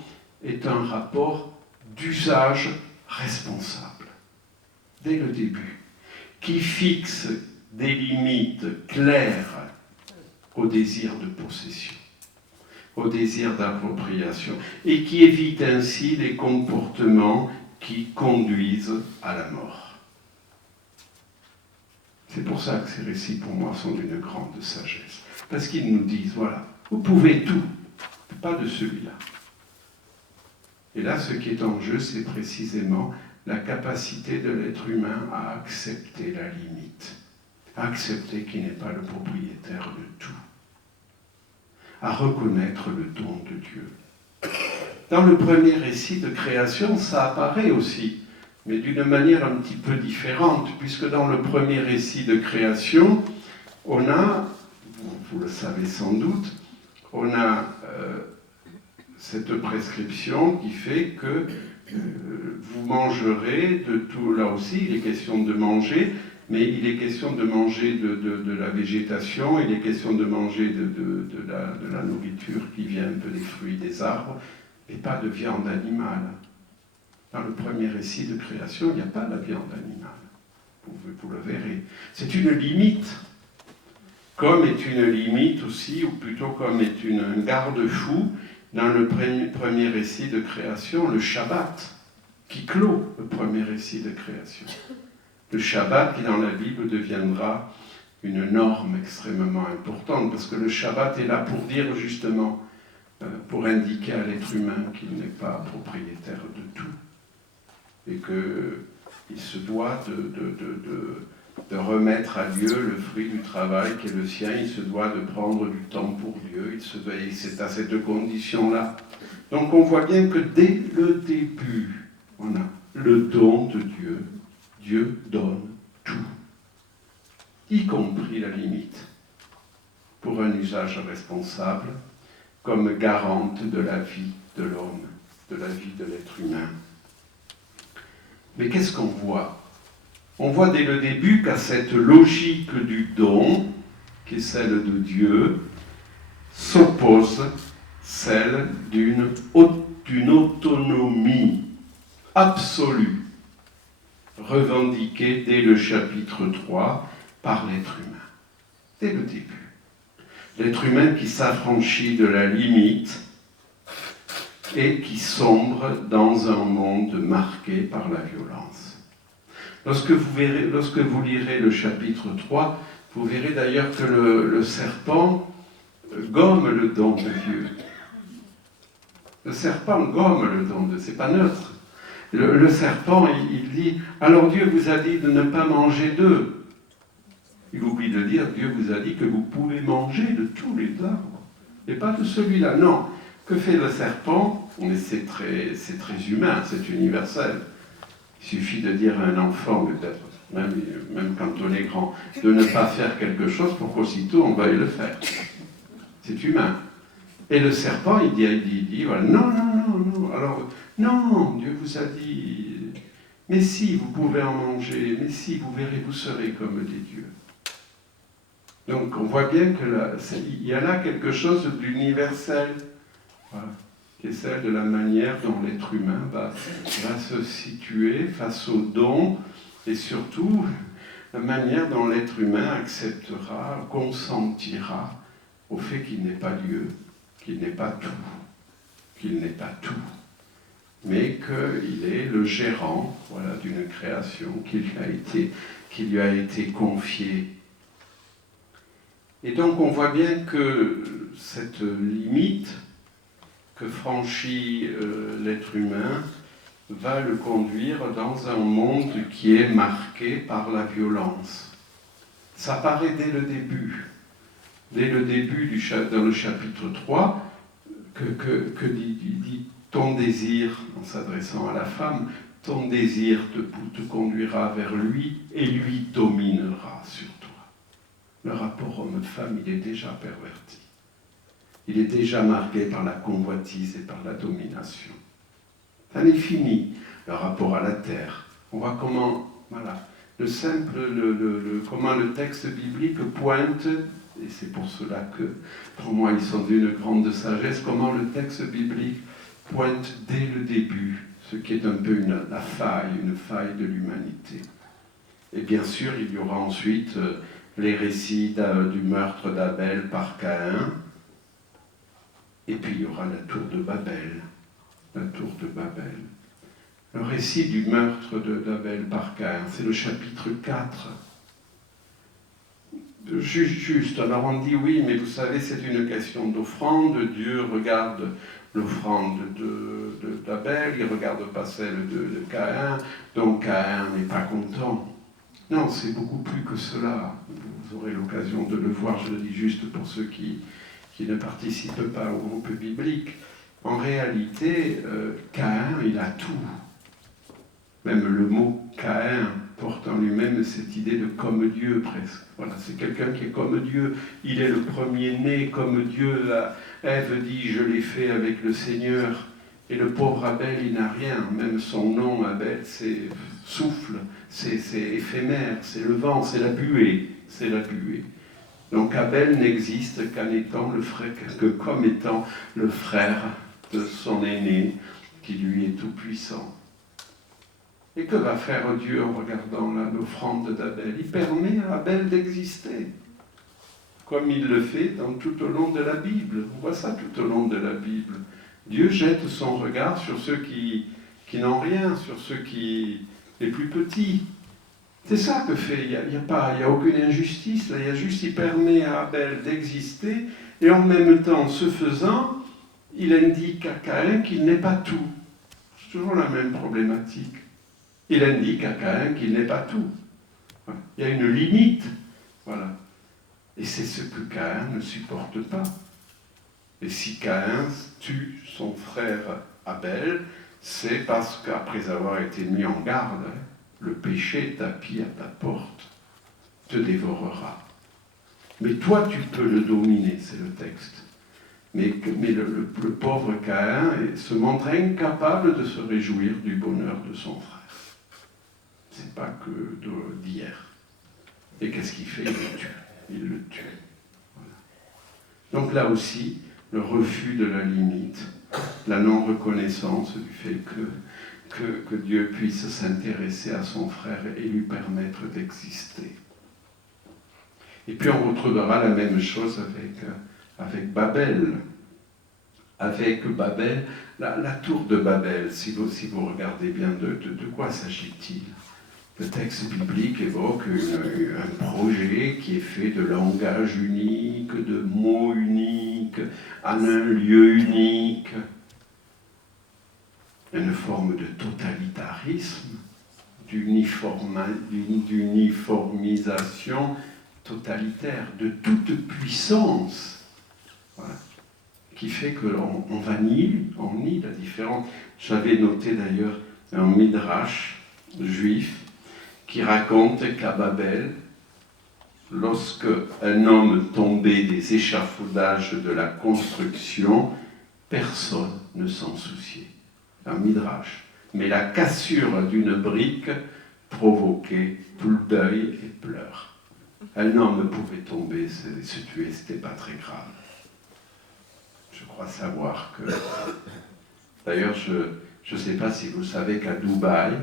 est un rapport d'usage responsable, dès le début, qui fixe des limites claires au désir de possession, au désir d'appropriation, et qui évite ainsi les comportements qui conduisent à la mort. C'est pour ça que ces récits, pour moi, sont d'une grande sagesse. Parce qu'ils nous disent, voilà, vous pouvez tout, pas de celui-là. Et là, ce qui est en jeu, c'est précisément la capacité de l'être humain à accepter la limite, à accepter qu'il n'est pas le propriétaire de tout, à reconnaître le don de Dieu. Dans le premier récit de création, ça apparaît aussi, mais d'une manière un petit peu différente, puisque dans le premier récit de création, on a, vous le savez sans doute, on a cette prescription qui fait que vous mangerez de tout, là aussi il est question de manger, mais il est question de manger de la végétation, il est question de manger de la nourriture qui vient un peu des fruits des arbres, et pas de viande animale. Dans le premier récit de création, il n'y a pas de viande animale. Vous le verrez. C'est une limite, comme est une limite aussi, ou plutôt comme est un garde-fou, dans le premier récit de création, le Shabbat, qui clôt le premier récit de création. Le Shabbat qui, dans la Bible, deviendra une norme extrêmement importante, parce que le Shabbat est là pour dire justement, pour indiquer à l'être humain qu'il n'est pas propriétaire de tout, et qu'il se doit de remettre à Dieu le fruit du travail qui est le sien, il se doit de prendre du temps pour Dieu, et c'est à cette condition-là. Donc on voit bien que dès le début, on a le don de Dieu. Dieu donne tout, y compris la limite, pour un usage responsable, comme garante de la vie de l'homme, de la vie de l'être humain. Mais qu'est-ce qu'on voit? On voit dès le début qu'à cette logique du don, qui est celle de Dieu, s'oppose celle d'une autonomie absolue, revendiquée dès le chapitre 3 par l'être humain, dès le début. L'être humain qui s'affranchit de la limite et qui sombre dans un monde marqué par la violence. Lorsque vous lirez le chapitre 3, vous verrez d'ailleurs que le serpent gomme le don de Dieu. Le serpent gomme le don de Dieu, c'est pas neutre. Le serpent, il dit, alors Dieu vous a dit de ne pas manger d'eux. Il oublie de dire, Dieu vous a dit que vous pouvez manger de tous les arbres, et pas de celui-là. Non, que fait le serpent? Mais c'est très humain, c'est universel. Il suffit de dire à un enfant, peut-être, même quand on est grand, de ne pas faire quelque chose pour qu'aussitôt on veuille le faire. C'est humain. Et le serpent, il dit voilà, non. Alors, non, Dieu vous a dit, mais si, vous pouvez en manger, mais si, vous verrez, vous serez comme des dieux. Donc, on voit bien qu'il y a là quelque chose d'universel, voilà, qui est celle de la manière dont l'être humain va se situer face aux dons, et surtout, la manière dont l'être humain acceptera, consentira au fait qu'il n'est pas Dieu, qu'il n'est pas tout, mais qu'il est le gérant, voilà, d'une création qui lui a été confiée. Et donc on voit bien que cette limite que franchit l'être humain va le conduire dans un monde qui est marqué par la violence. Ça paraît dès le début. Dès le début, dans le chapitre 3, que dit ton désir, en s'adressant à la femme, ton désir te conduira vers lui et lui dominera sur toi. Le rapport homme-femme, il est déjà perverti. Il est déjà marqué par la convoitise et par la domination. Ça n'est fini, le rapport à la terre. On voit comment, voilà, comment le texte biblique pointe, et c'est pour cela que, pour moi, ils sont d'une grande sagesse, comment le texte biblique pointe dès le début ce qui est un peu une faille de l'humanité. Et bien sûr, il y aura ensuite les récits du meurtre d'Abel par Caïn, et puis il y aura la tour de Babel. Le récit du meurtre d'Abel par Caïn, c'est le chapitre 4. Juste, alors on dit oui, mais vous savez, c'est une question d'offrande. Dieu regarde l'offrande d'Abel, il ne regarde pas celle de Caïn, donc Caïn n'est pas content. Non, c'est beaucoup plus que cela. Vous aurez l'occasion de le voir, je le dis juste pour ceux qui ne participent pas au groupe biblique. En réalité, Caïn, il a tout. Même le mot Caïn porte en lui-même cette idée de comme Dieu presque. Voilà, c'est quelqu'un qui est comme Dieu. Il est le premier-né comme Dieu. Ève dit, je l'ai fait avec le Seigneur. Et le pauvre Abel, il n'a rien. Même son nom, Abel, c'est souffle, c'est éphémère, c'est le vent, c'est la buée. Donc Abel n'existe comme étant le frère de son aîné, qui lui est tout puissant. Et que va faire Dieu en regardant l'offrande d'Abel? Il permet à Abel d'exister, comme il le fait tout au long de la Bible. On voit ça tout au long de la Bible. Dieu jette son regard sur ceux qui n'ont rien, sur ceux les plus petits. C'est ça que fait. Il n'y a aucune injustice. Là. Il permet à Abel d'exister, et en même temps, ce faisant, il indique à Caïn qu'il n'est pas tout. C'est toujours la même problématique. Il indique à Caïn qu'il n'est pas tout. Il y a une limite. Voilà. Et c'est ce que Caïn ne supporte pas. Et si Caïn tue son frère Abel, c'est parce qu'après avoir été mis en garde, le péché tapis à ta porte te dévorera. Mais toi, tu peux le dominer, c'est le texte. Mais le pauvre Caïn se montre incapable de se réjouir du bonheur de son frère. C'est pas que d'hier. Et qu'est-ce qu'il fait? Il le tue. Voilà. Donc là aussi, le refus de la limite, la non-reconnaissance du fait que Dieu puisse s'intéresser à son frère et lui permettre d'exister. Et puis on retrouvera la même chose avec Babel. Avec Babel, la tour de Babel, si vous regardez bien, de quoi s'agit-il? Le texte biblique évoque un projet qui est fait de langage unique, de mots uniques, en un lieu unique. Une forme de totalitarisme, d'uniformisation totalitaire, de toute puissance, voilà, qui fait qu'on nie la différence. J'avais noté d'ailleurs un midrash juif qui raconte qu'à Babel, lorsque un homme tombait des échafaudages de la construction, personne ne s'en souciait. Un midrash. Mais la cassure d'une brique provoquait deuil et pleurs. Un homme pouvait tomber, se tuer, c'était pas très grave. Je crois savoir que... D'ailleurs, je ne sais pas si vous savez qu'à Dubaï,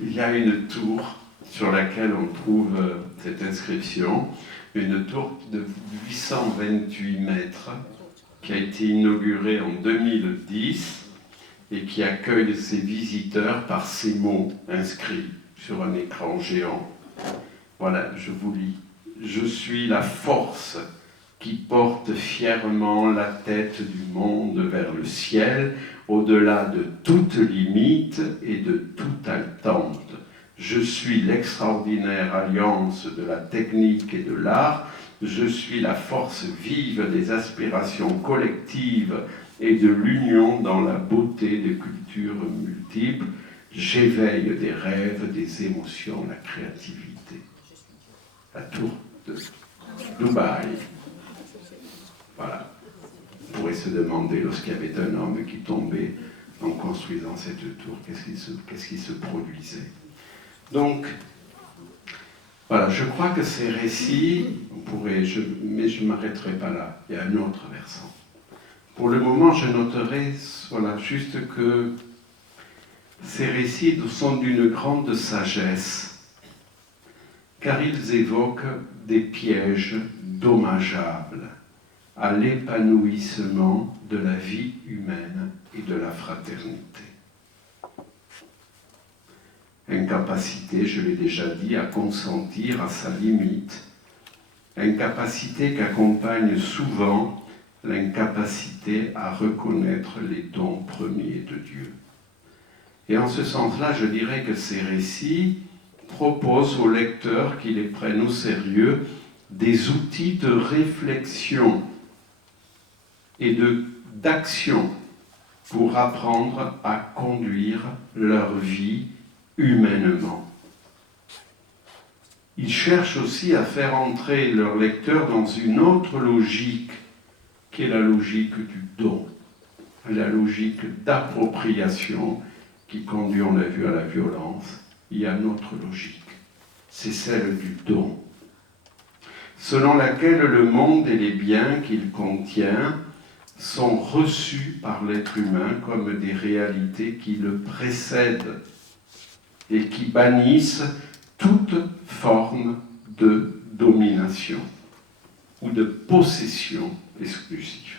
il y a une tour sur laquelle on trouve cette inscription, une tour de 828 mètres qui a été inaugurée en 2010 et qui accueille ses visiteurs par ces mots inscrits sur un écran géant. Voilà, je vous lis. Je suis la force qui porte fièrement la tête du monde vers le ciel, au-delà de toute limite et de toute attente. Je suis l'extraordinaire alliance de la technique et de l'art. Je suis la force vive des aspirations collectives et de l'union dans la beauté des cultures multiples. J'éveille des rêves, des émotions, la créativité. La tour de Dubaï. Voilà. On pourrait se demander, lorsqu'il y avait un homme qui tombait en construisant cette tour, qu'est-ce qui se produisait. Donc, voilà, je crois que ces récits, mais je ne m'arrêterai pas là, il y a un autre versant. Pour le moment, je noterai juste que ces récits sont d'une grande sagesse, car ils évoquent des pièges dommageables à l'épanouissement de la vie humaine et de la fraternité. Incapacité, je l'ai déjà dit, à consentir à sa limite, incapacité qu'accompagne souvent l'incapacité à reconnaître les dons premiers de Dieu. Et en ce sens-là, je dirais que ces récits proposent aux lecteurs qui les prennent au sérieux des outils de réflexion et d'action pour apprendre à conduire leur vie humainement. Ils cherchent aussi à faire entrer leurs lecteurs dans une autre logique, qui est la logique du don, la logique d'appropriation qui conduit, on l'a vu, à la violence. Il y a une autre logique, c'est celle du don, selon laquelle le monde et les biens qu'il contient sont reçus par l'être humain comme des réalités qui le précèdent et qui bannissent toute forme de domination ou de possession exclusive.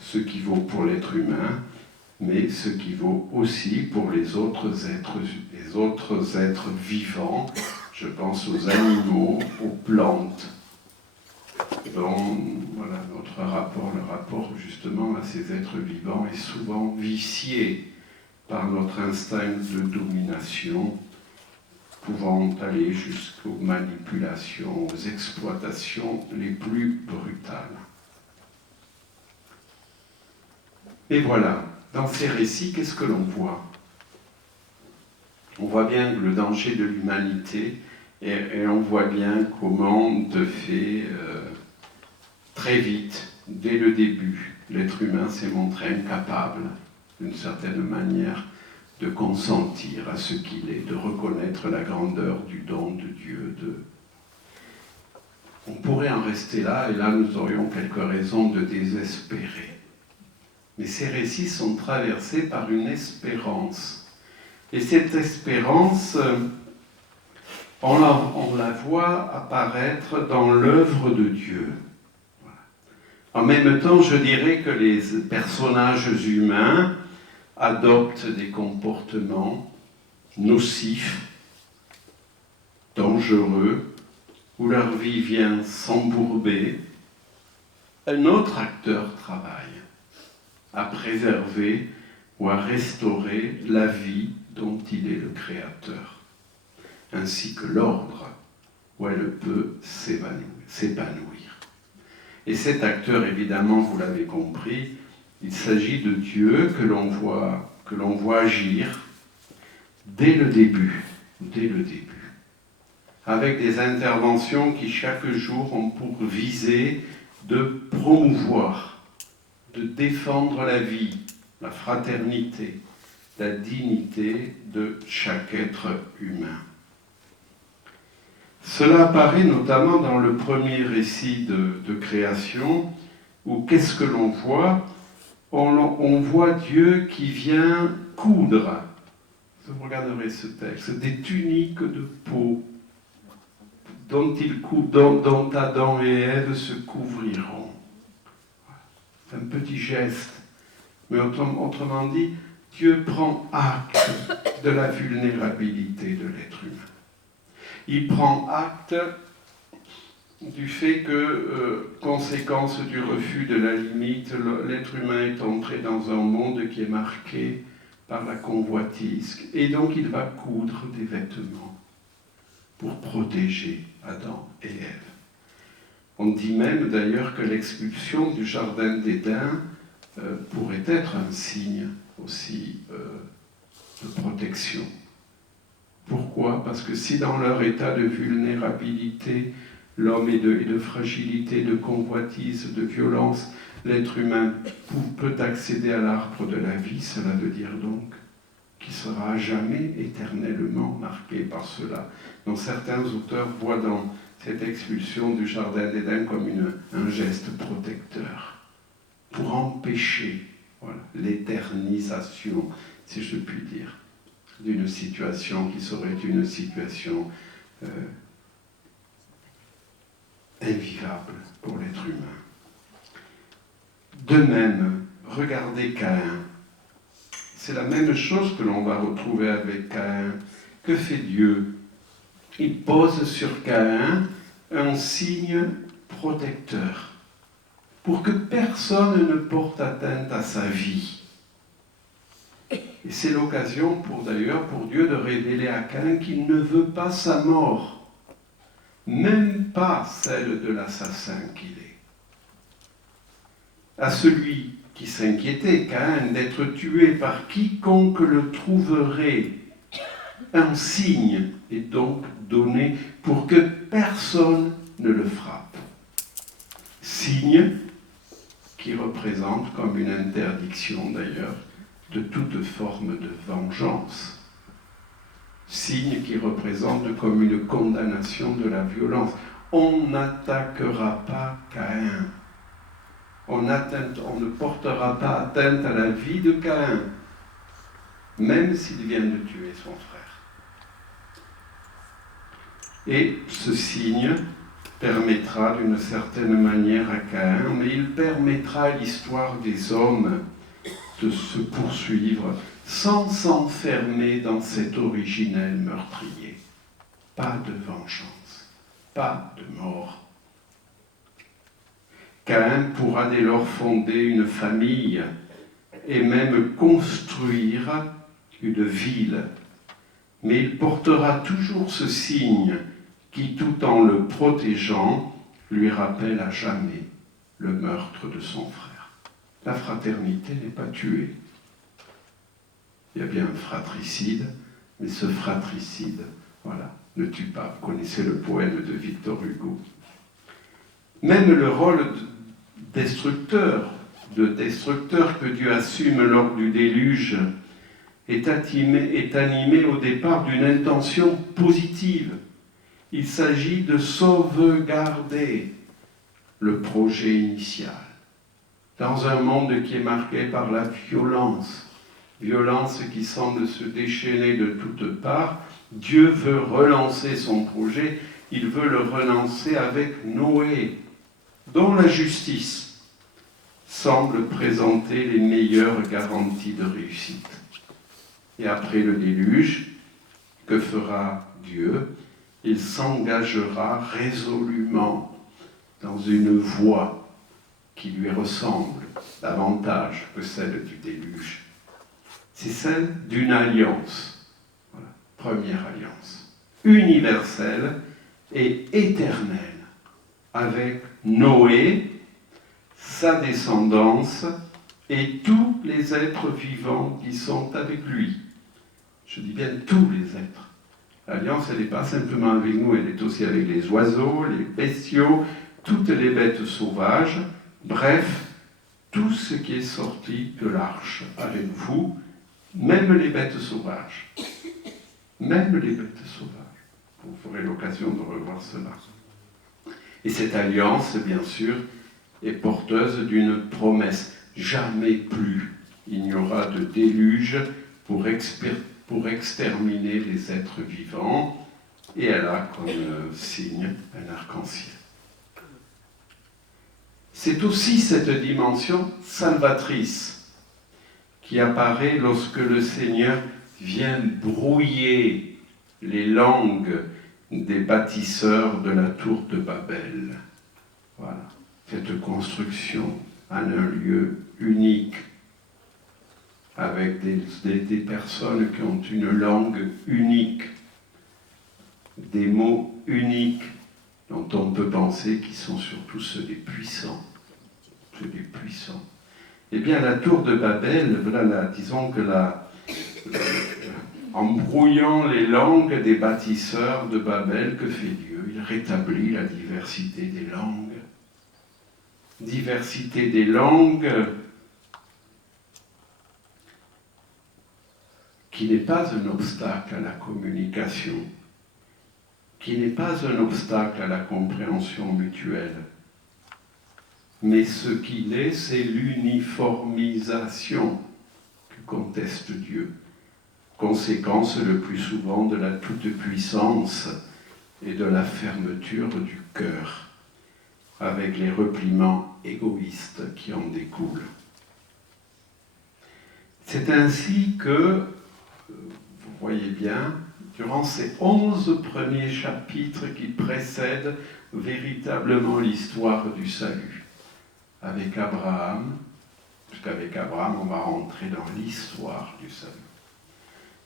Ce qui vaut pour l'être humain, mais ce qui vaut aussi pour les autres êtres vivants. Je pense aux animaux, aux plantes, dont voilà, le rapport justement à ces êtres vivants est souvent vicié par notre instinct de domination, pouvant aller jusqu'aux manipulations, aux exploitations les plus brutales. Et voilà, dans ces récits, qu'est-ce que l'on voit? On voit bien le danger de l'humanité et on voit bien comment, de fait, très vite, dès le début, l'être humain s'est montré incapable, d'une certaine manière, de consentir à ce qu'il est, de reconnaître la grandeur du don de Dieu. On pourrait en rester là, et là nous aurions quelques raisons de désespérer. Mais ces récits sont traversés par une espérance. Et cette espérance, on la voit apparaître dans l'œuvre de Dieu. Voilà. En même temps, je dirais que les personnages humains adoptent des comportements nocifs, dangereux, où leur vie vient s'embourber. Un autre acteur travaille à préserver ou à restaurer la vie dont il est le créateur, ainsi que l'ordre où elle peut s'épanouir. Et cet acteur, évidemment, vous l'avez compris, il s'agit de Dieu que l'on voit agir dès le début, avec des interventions qui chaque jour ont pour visée de promouvoir, de défendre la vie, la fraternité, la dignité de chaque être humain. Cela apparaît notamment dans le premier récit de création, où qu'est-ce que l'on voit ? On voit Dieu qui vient coudre, vous regarderez ce texte, des tuniques de peau dont Adam et Ève se couvriront. C'est un petit geste, mais autrement dit, Dieu prend acte de la vulnérabilité de l'être humain. Il prend acte du fait que, conséquence du refus de la limite, l'être humain est entré dans un monde qui est marqué par la convoitise. Et donc il va coudre des vêtements pour protéger Adam et Ève. On dit même d'ailleurs que l'expulsion du jardin d'Éden pourrait être un signe aussi de protection. Pourquoi ? Parce que si dans leur état de vulnérabilité, l'homme est de fragilité, de convoitise, de violence, l'être humain peut accéder à l'arbre de la vie, cela veut dire donc qu'il sera à jamais éternellement marqué par cela. Donc certains auteurs voient dans cette expulsion du jardin d'Éden comme un geste protecteur, pour empêcher l'éternisation, si je puis dire, d'une situation qui serait une situation invivable pour l'être humain. De même, regardez Caïn. C'est la même chose que l'on va retrouver avec Caïn. Que fait Dieu ? Il pose sur Caïn un signe protecteur pour que personne ne porte atteinte à sa vie. Et c'est l'occasion pour Dieu de révéler à Caïn qu'il ne veut pas sa mort, même pas celle de l'assassin qu'il est. À celui qui s'inquiétait, Caïn, d'être tué par quiconque le trouverait, un signe est donc donné pour que personne ne le frappe. Signe qui représente comme une interdiction d'ailleurs de toute forme de vengeance. Signe qui représente comme une condamnation de la violence. On n'attaquera pas Caïn. On ne portera pas atteinte à la vie de Caïn, même s'il vient de tuer son frère. Et ce signe permettra d'une certaine manière à Caïn, mais il permettra à l'histoire des hommes de se poursuivre sans s'enfermer dans cet originel meurtrier. Pas de vengeance, pas de mort. Caïn pourra dès lors fonder une famille et même construire une ville. Mais il portera toujours ce signe qui, tout en le protégeant, lui rappelle à jamais le meurtre de son frère. La fraternité n'est pas tuée. Il y a bien un fratricide, mais ce fratricide, ne tue pas. Vous connaissez le poème de Victor Hugo. Même le rôle de destructeur que Dieu assume lors du déluge est animé au départ d'une intention positive. Il s'agit de sauvegarder le projet initial. Dans un monde qui est marqué par la violence qui semble se déchaîner de toutes parts, Dieu veut relancer son projet, il veut le relancer avec Noé, dont la justice semble présenter les meilleures garanties de réussite. Et après le déluge, que fera Dieu? Il s'engagera résolument dans une voie qui lui ressemble davantage que celle du déluge. C'est celle d'une alliance. Voilà. Première alliance. Universelle et éternelle. Avec Noé, sa descendance et tous les êtres vivants qui sont avec lui. Je dis bien tous les êtres. L'alliance, elle n'est pas simplement avec nous, elle est aussi avec les oiseaux, les bestiaux, toutes les bêtes sauvages, bref, tout ce qui est sorti de l'arche avec vous, même les bêtes sauvages. Même les bêtes sauvages. Vous aurez l'occasion de revoir cela. Et cette alliance, bien sûr, est porteuse d'une promesse. Jamais plus il n'y aura de déluge pour exterminer les êtres vivants. Et elle a comme signe un arc-en-ciel. C'est aussi cette dimension salvatrice qui apparaît lorsque le Seigneur vient brouiller les langues des bâtisseurs de la tour de Babel. Voilà, cette construction en un lieu unique, avec des personnes qui ont une langue unique, des mots uniques, dont on peut penser qu'ils sont surtout ceux des puissants. Ceux des puissants. Eh bien, la tour de Babel, voilà, disons que en brouillant les langues des bâtisseurs de Babel, que fait Dieu? Il rétablit la diversité des langues. Diversité des langues qui n'est pas un obstacle à la communication, qui n'est pas un obstacle à la compréhension mutuelle. Mais ce qu'il est, c'est l'uniformisation que conteste Dieu. Conséquence le plus souvent de la toute-puissance et de la fermeture du cœur, avec les repliements égoïstes qui en découlent. C'est ainsi que, vous voyez bien, durant ces 11 premiers chapitres qui précèdent véritablement l'histoire du salut, avec Abraham, puisqu'avec Abraham on va rentrer dans l'histoire du salut.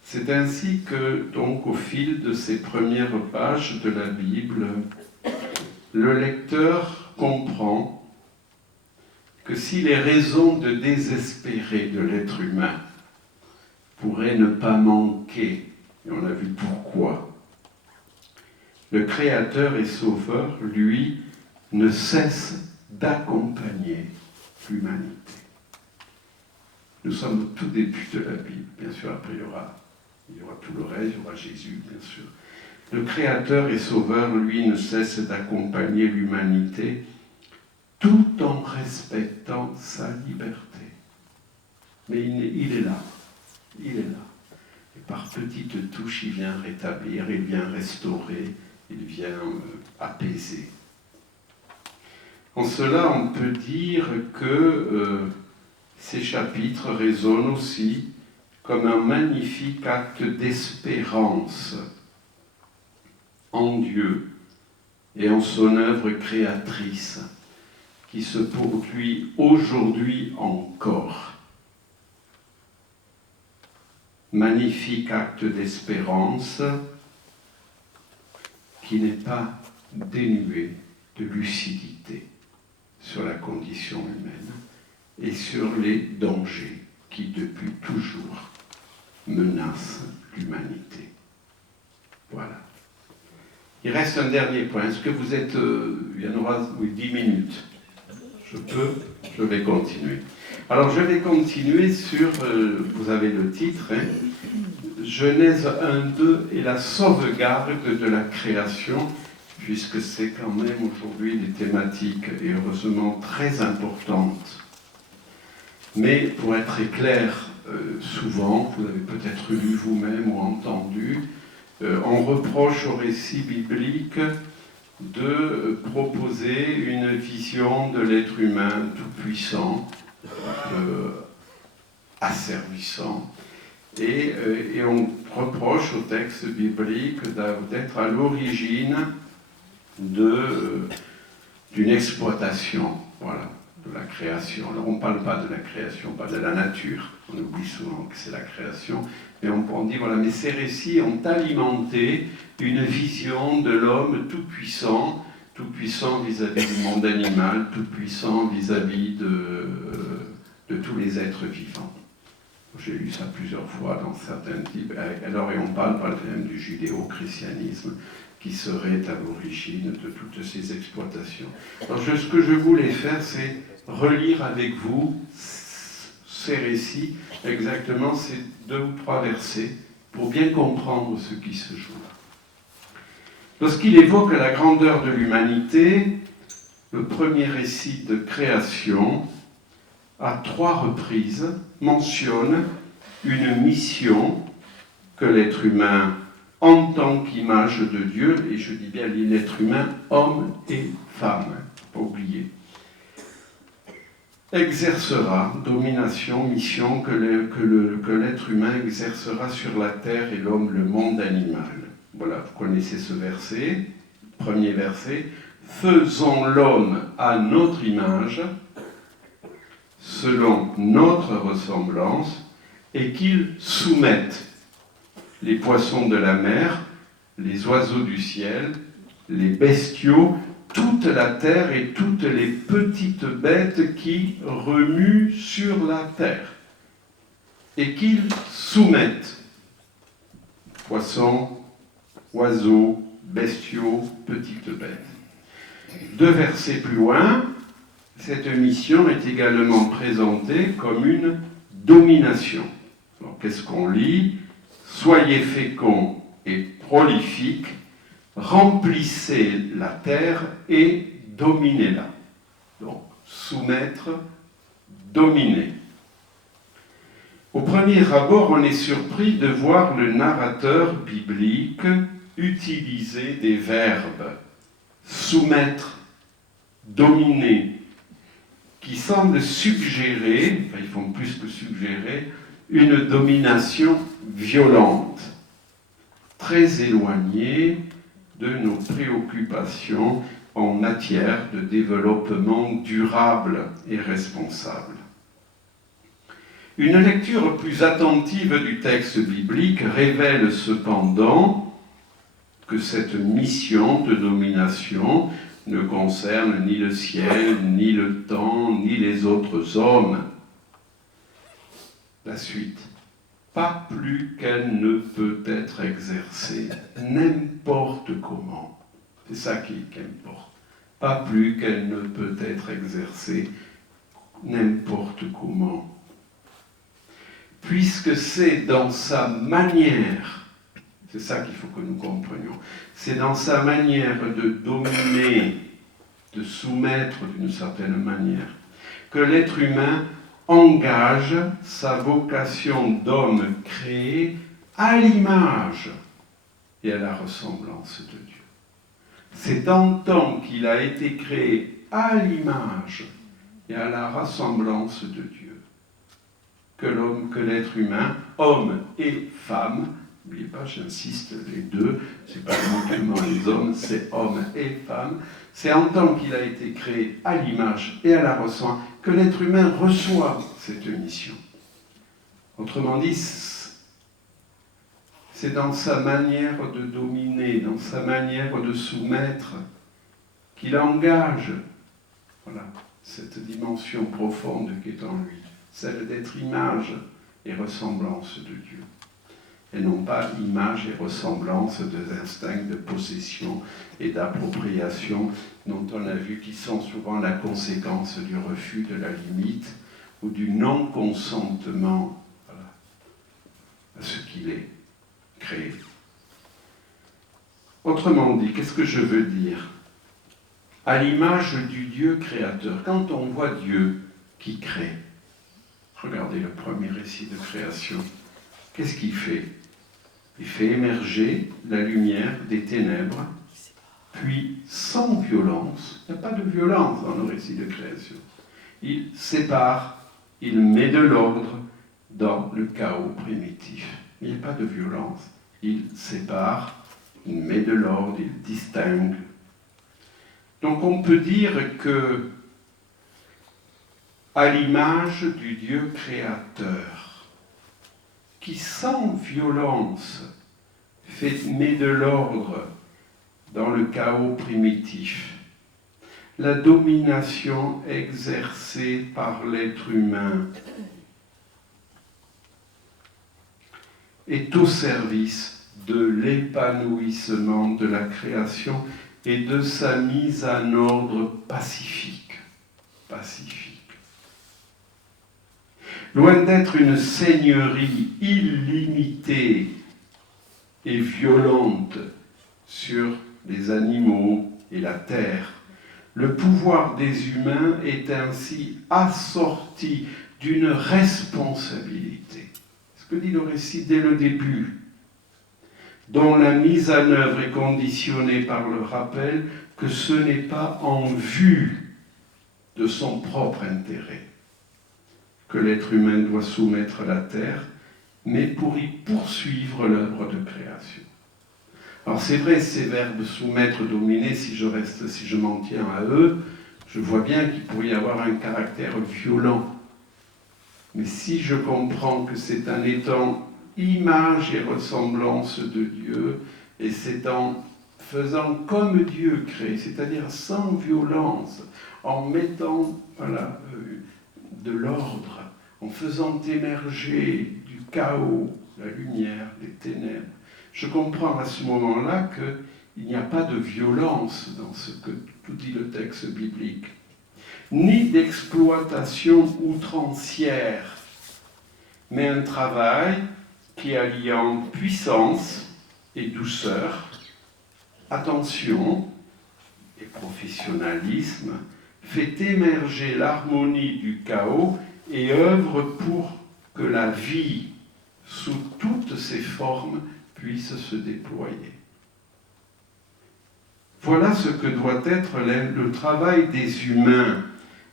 C'est ainsi que, donc, au fil de ces premières pages de la Bible, le lecteur comprend que si les raisons de désespérer de l'être humain pourraient ne pas manquer, et on a vu pourquoi, le Créateur et Sauveur, lui, ne cesse d'accompagner l'humanité. Nous sommes au tout début de la Bible, bien sûr, après il y aura tout le reste, il y aura Jésus, bien sûr. Le Créateur et Sauveur, lui, ne cesse d'accompagner l'humanité tout en respectant sa liberté. Mais il est là, il est là. Et par petites touches, il vient rétablir, il vient restaurer, il vient apaiser. En cela, on peut dire que ces chapitres résonnent aussi comme un magnifique acte d'espérance en Dieu et en son œuvre créatrice qui se poursuit aujourd'hui encore. Magnifique acte d'espérance qui n'est pas dénué de lucidité sur la condition humaine et sur les dangers qui depuis toujours menacent l'humanité. Voilà. Il reste un dernier point. Est-ce que vous êtes... il y en aura 10 minutes. Je vais continuer. Alors je vais continuer sur... vous avez le titre, hein, Genèse 1-2 et la sauvegarde de la création, puisque c'est quand même aujourd'hui des thématiques, et heureusement très importantes. Mais pour être très clair, souvent, vous avez peut-être lu vous-même ou entendu, On reproche au récit biblique de proposer une vision de l'être humain tout-puissant, asservissant, et on reproche au texte biblique d'être à l'origine d'une exploitation, voilà, de la création. Alors on ne parle pas de la création, pas de la nature, on oublie souvent que c'est la création, mais on dit, voilà, mais ces récits ont alimenté une vision de l'homme tout-puissant vis-à-vis du monde animal, tout-puissant vis-à-vis de tous les êtres vivants. J'ai lu ça plusieurs fois dans certains types. Alors, et on parle par exemple du judéo-christianisme qui serait à l'origine de toutes ces exploitations. Alors, ce que je voulais faire, c'est relire avec vous ces récits, exactement ces 2 ou 3 versets, pour bien comprendre ce qui se joue là. Lorsqu'il évoque la grandeur de l'humanité, le premier récit de création, à 3 reprises, mentionne une mission que l'être humain, en tant qu'image de Dieu, et je dis bien l'être humain, homme et femme, pas oublier, exercera, domination, mission que l'être humain exercera sur la terre et l'homme, le monde animal. Voilà, vous connaissez ce verset, premier verset. Faisons l'homme à notre image, selon notre ressemblance, et qu'il soumette les poissons de la mer, les oiseaux du ciel, les bestiaux, toute la terre et toutes les petites bêtes qui remuent sur la terre, et qu'il soumette poissons, oiseaux, bestiaux, petites bêtes. 2 versets plus loin, cette mission est également présentée comme une domination. Alors, qu'est-ce qu'on lit ? Soyez féconds et prolifiques, remplissez la terre et dominez-la. Donc, soumettre, dominer. Au premier abord, on est surpris de voir le narrateur biblique utiliser des verbes soumettre, dominer, qui semblent suggérer, enfin ils font plus que suggérer, une domination violente, très éloignée de nos préoccupations en matière de développement durable et responsable. Une lecture plus attentive du texte biblique révèle cependant que cette mission de domination ne concerne ni le ciel, ni le temps, ni les autres hommes. La suite. Pas plus qu'elle ne peut être exercée n'importe comment. C'est ça qui importe. Pas plus qu'elle ne peut être exercée n'importe comment. Puisque c'est dans sa manière, c'est ça qu'il faut que nous comprenions, c'est dans sa manière de dominer, de soumettre d'une certaine manière, que l'être humain engage sa vocation d'homme créé à l'image et à la ressemblance de Dieu. C'est en tant qu'il a été créé à l'image et à la ressemblance de Dieu que l'être humain, homme et femme, n'oubliez pas, j'insiste, les deux, c'est pas uniquement les hommes, c'est homme et femme, c'est en tant qu'il a été créé à l'image et à la ressemblance que l'être humain reçoit cette mission. Autrement dit, c'est dans sa manière de dominer, dans sa manière de soumettre, qu'il engage, voilà, cette dimension profonde qui est en lui, celle d'être image et ressemblance de Dieu, et non pas image et ressemblance des instincts de possession et d'appropriation dont on a vu qu'ils sont souvent la conséquence du refus de la limite ou du non-consentement, voilà, à ce qu'il est créé. Autrement dit, qu'est-ce que je veux dire ? À l'image du Dieu créateur, quand on voit Dieu qui crée, regardez le premier récit de création, qu'est-ce qu'il fait ? Il fait émerger la lumière des ténèbres, puis sans violence, il n'y a pas de violence dans le récit de création, il sépare, il met de l'ordre dans le chaos primitif. Il n'y a pas de violence, il sépare, il met de l'ordre, il distingue. Donc on peut dire que, à l'image du Dieu créateur, qui sans violence met de l'ordre dans le chaos primitif, la domination exercée par l'être humain est au service de l'épanouissement de la création et de sa mise en ordre pacifique. Loin d'être une seigneurie illimitée et violente sur les animaux et la terre, le pouvoir des humains est ainsi assorti d'une responsabilité. Ce que dit le récit dès le début, dont la mise en œuvre est conditionnée par le rappel que ce n'est pas en vue de son propre intérêt que l'être humain doit soumettre la terre, mais pour y poursuivre l'œuvre de création. Alors c'est vrai, ces verbes soumettre, dominer, si je m'en tiens à eux, je vois bien qu'il pourrait y avoir un caractère violent. Mais si je comprends que c'est en étant image et ressemblance de Dieu, et c'est en faisant comme Dieu crée, c'est-à-dire sans violence, en mettant de l'ordre, en faisant émerger du chaos, la lumière, les ténèbres, je comprends à ce moment-là qu'il n'y a pas de violence dans ce que tout dit le texte biblique, ni d'exploitation outrancière, mais un travail qui, alliant puissance et douceur, attention et professionnalisme, fait émerger l'harmonie du chaos et œuvre pour que la vie, sous toutes ses formes, puisse se déployer. Voilà ce que doit être le travail des humains,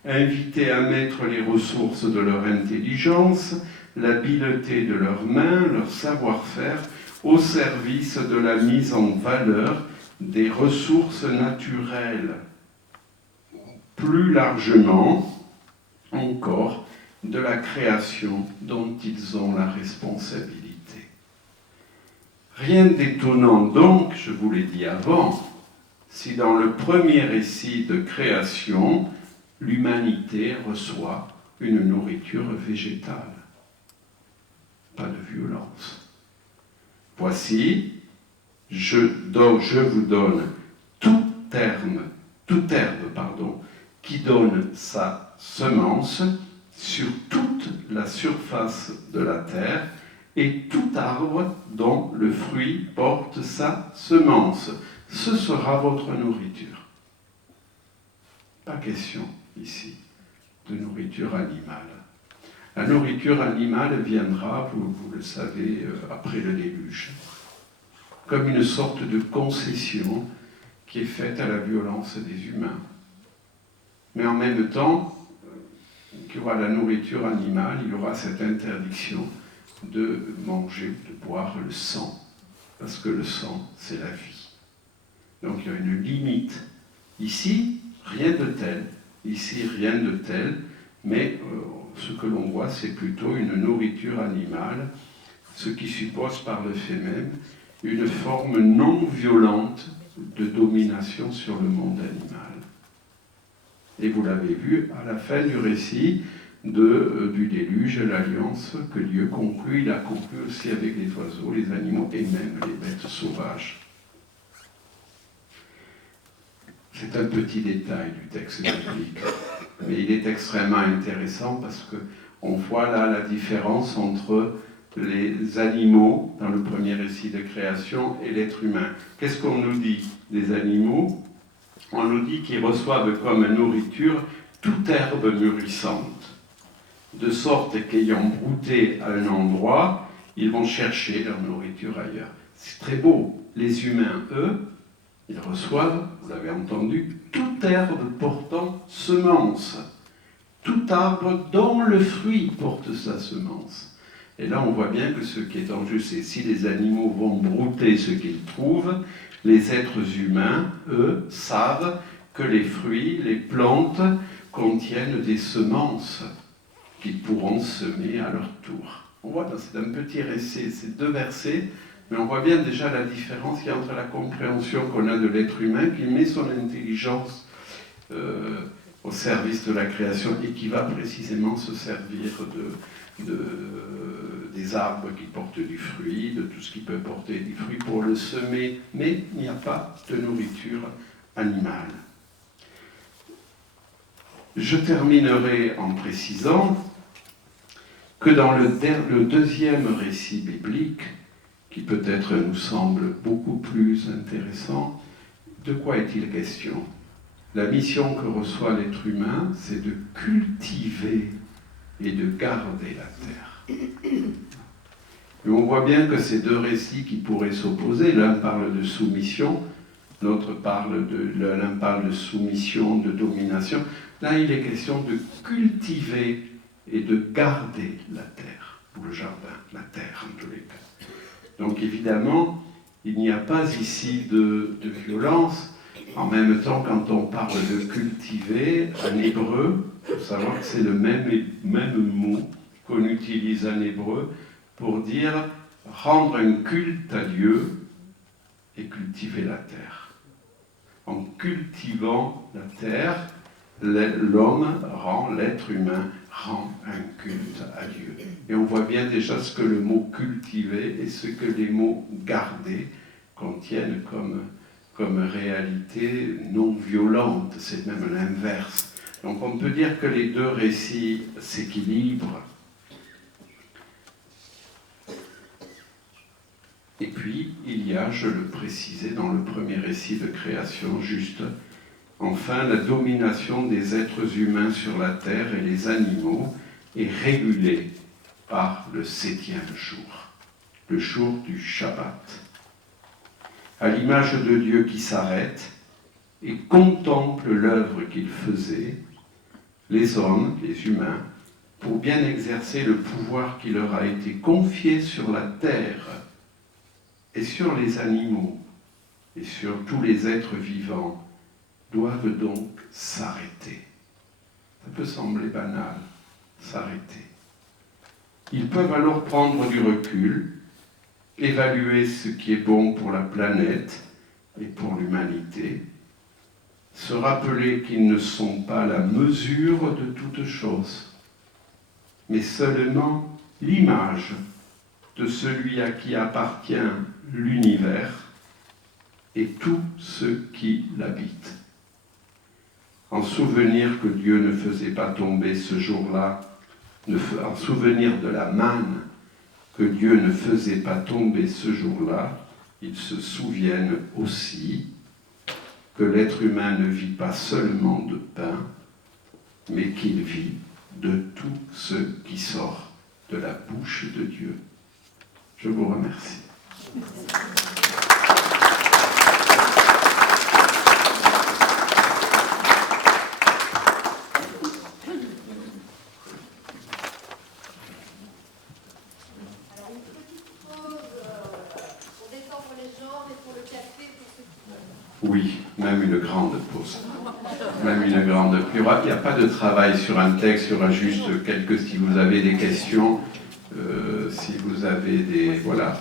invités à mettre les ressources de leur intelligence, l'habileté de leurs mains, leur savoir-faire, au service de la mise en valeur des ressources naturelles. Plus largement, encore, de la création dont ils ont la responsabilité. Rien d'étonnant donc, je vous l'ai dit avant, si dans le premier récit de création, l'humanité reçoit une nourriture végétale. Pas de violence. Voici, je vous donne toute herbe, qui donne sa semence sur toute la surface de la terre, et tout arbre dont le fruit porte sa semence. Ce sera votre nourriture. Pas question, ici, de nourriture animale. La nourriture animale viendra, vous le savez, après le déluge, comme une sorte de concession qui est faite à la violence des humains. Mais en même temps, qu'il y aura la nourriture animale, il y aura cette interdiction de manger, de boire le sang, parce que le sang, c'est la vie. Donc il y a une limite. Ici, rien de tel, mais ce que l'on voit, c'est plutôt une nourriture animale, ce qui suppose par le fait même une forme non violente de domination sur le monde animal. Et vous l'avez vu à la fin du récit du déluge, l'alliance que Dieu conclut, il a conclu aussi avec les oiseaux, les animaux et même les bêtes sauvages. C'est un petit détail du texte biblique, mais il est extrêmement intéressant parce qu'on voit là la différence entre les animaux dans le premier récit de création et l'être humain. Qu'est-ce qu'on nous dit des animaux? On nous dit qu'ils reçoivent comme nourriture toute herbe mûrissante, de sorte qu'ayant brouté à un endroit, ils vont chercher leur nourriture ailleurs. c'est très beau. Les humains, eux, ils reçoivent, vous l'avez entendu, toute herbe portant semence. Tout arbre dont le fruit porte sa semence. Et là, on voit bien que ce qui est en jeu, c'est si les animaux vont brouter ce qu'ils trouvent, les êtres humains, eux, savent que les fruits, les plantes, contiennent des semences qu'ils pourront semer à leur tour. On voit, c'est un petit récit, c'est 2 versets, mais on voit bien déjà la différence qu'il y a entre la compréhension qu'on a de l'être humain, qui met son intelligence au service de la création et qui va précisément se servir des arbres qui portent du fruit, de tout ce qui peut porter du fruit pour le semer, mais il n'y a pas de nourriture animale. Je terminerai en précisant que dans le deuxième récit biblique, qui peut-être nous semble beaucoup plus intéressant, de quoi est-il question ? La mission que reçoit l'être humain, c'est de cultiver et de garder la terre. Et on voit bien que ces 2 récits qui pourraient s'opposer, l'un parle de soumission, l'autre parle de soumission, de domination. Là, il est question de cultiver et de garder la terre, ou le jardin, la terre en tous les cas. Donc évidemment, il n'y a pas ici de violence. En même temps, quand on parle de cultiver, en hébreu, il faut savoir que c'est le même mot qu'on utilise en hébreu pour dire rendre un culte à Dieu et cultiver la terre. En cultivant la terre, l'homme rend, l'être humain rend un culte à Dieu. Et on voit bien déjà ce que le mot cultiver et ce que les mots garder contiennent comme réalité non violente, c'est même l'inverse. Donc on peut dire que les 2 récits s'équilibrent. Et puis, il y a, je le précisais dans le premier récit de création, juste, enfin, la domination des êtres humains sur la terre et les animaux est régulée par le 7e jour, le jour du Shabbat. À l'image de Dieu qui s'arrête et contemple l'œuvre qu'il faisait, les hommes, les humains, pour bien exercer le pouvoir qui leur a été confié sur la terre et sur les animaux et sur tous les êtres vivants, doivent donc s'arrêter. Ça peut sembler banal, s'arrêter. Ils peuvent alors prendre du recul, évaluer ce qui est bon pour la planète et pour l'humanité, se rappeler qu'ils ne sont pas la mesure de toute chose, mais seulement l'image de celui à qui appartient l'univers et tout ce qui l'habite. En souvenir que Dieu ne faisait pas tomber ce jour-là, en souvenir de la manne que Dieu ne faisait pas tomber ce jour-là, ils se souviennent aussi que l'être humain ne vit pas seulement de pain, mais qu'il vit de tout ce qui sort de la bouche de Dieu. Je vous remercie. Oui, même une grande pause. Même une grande. Il n'y a pas de travail sur un texte, il y aura juste quelques, si vous avez des questions, si vous avez des remarques.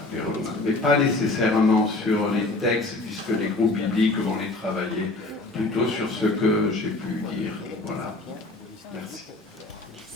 Mais pas nécessairement sur les textes, puisque les groupes bibliques vont les travailler, plutôt sur ce que j'ai pu dire. Voilà. Merci.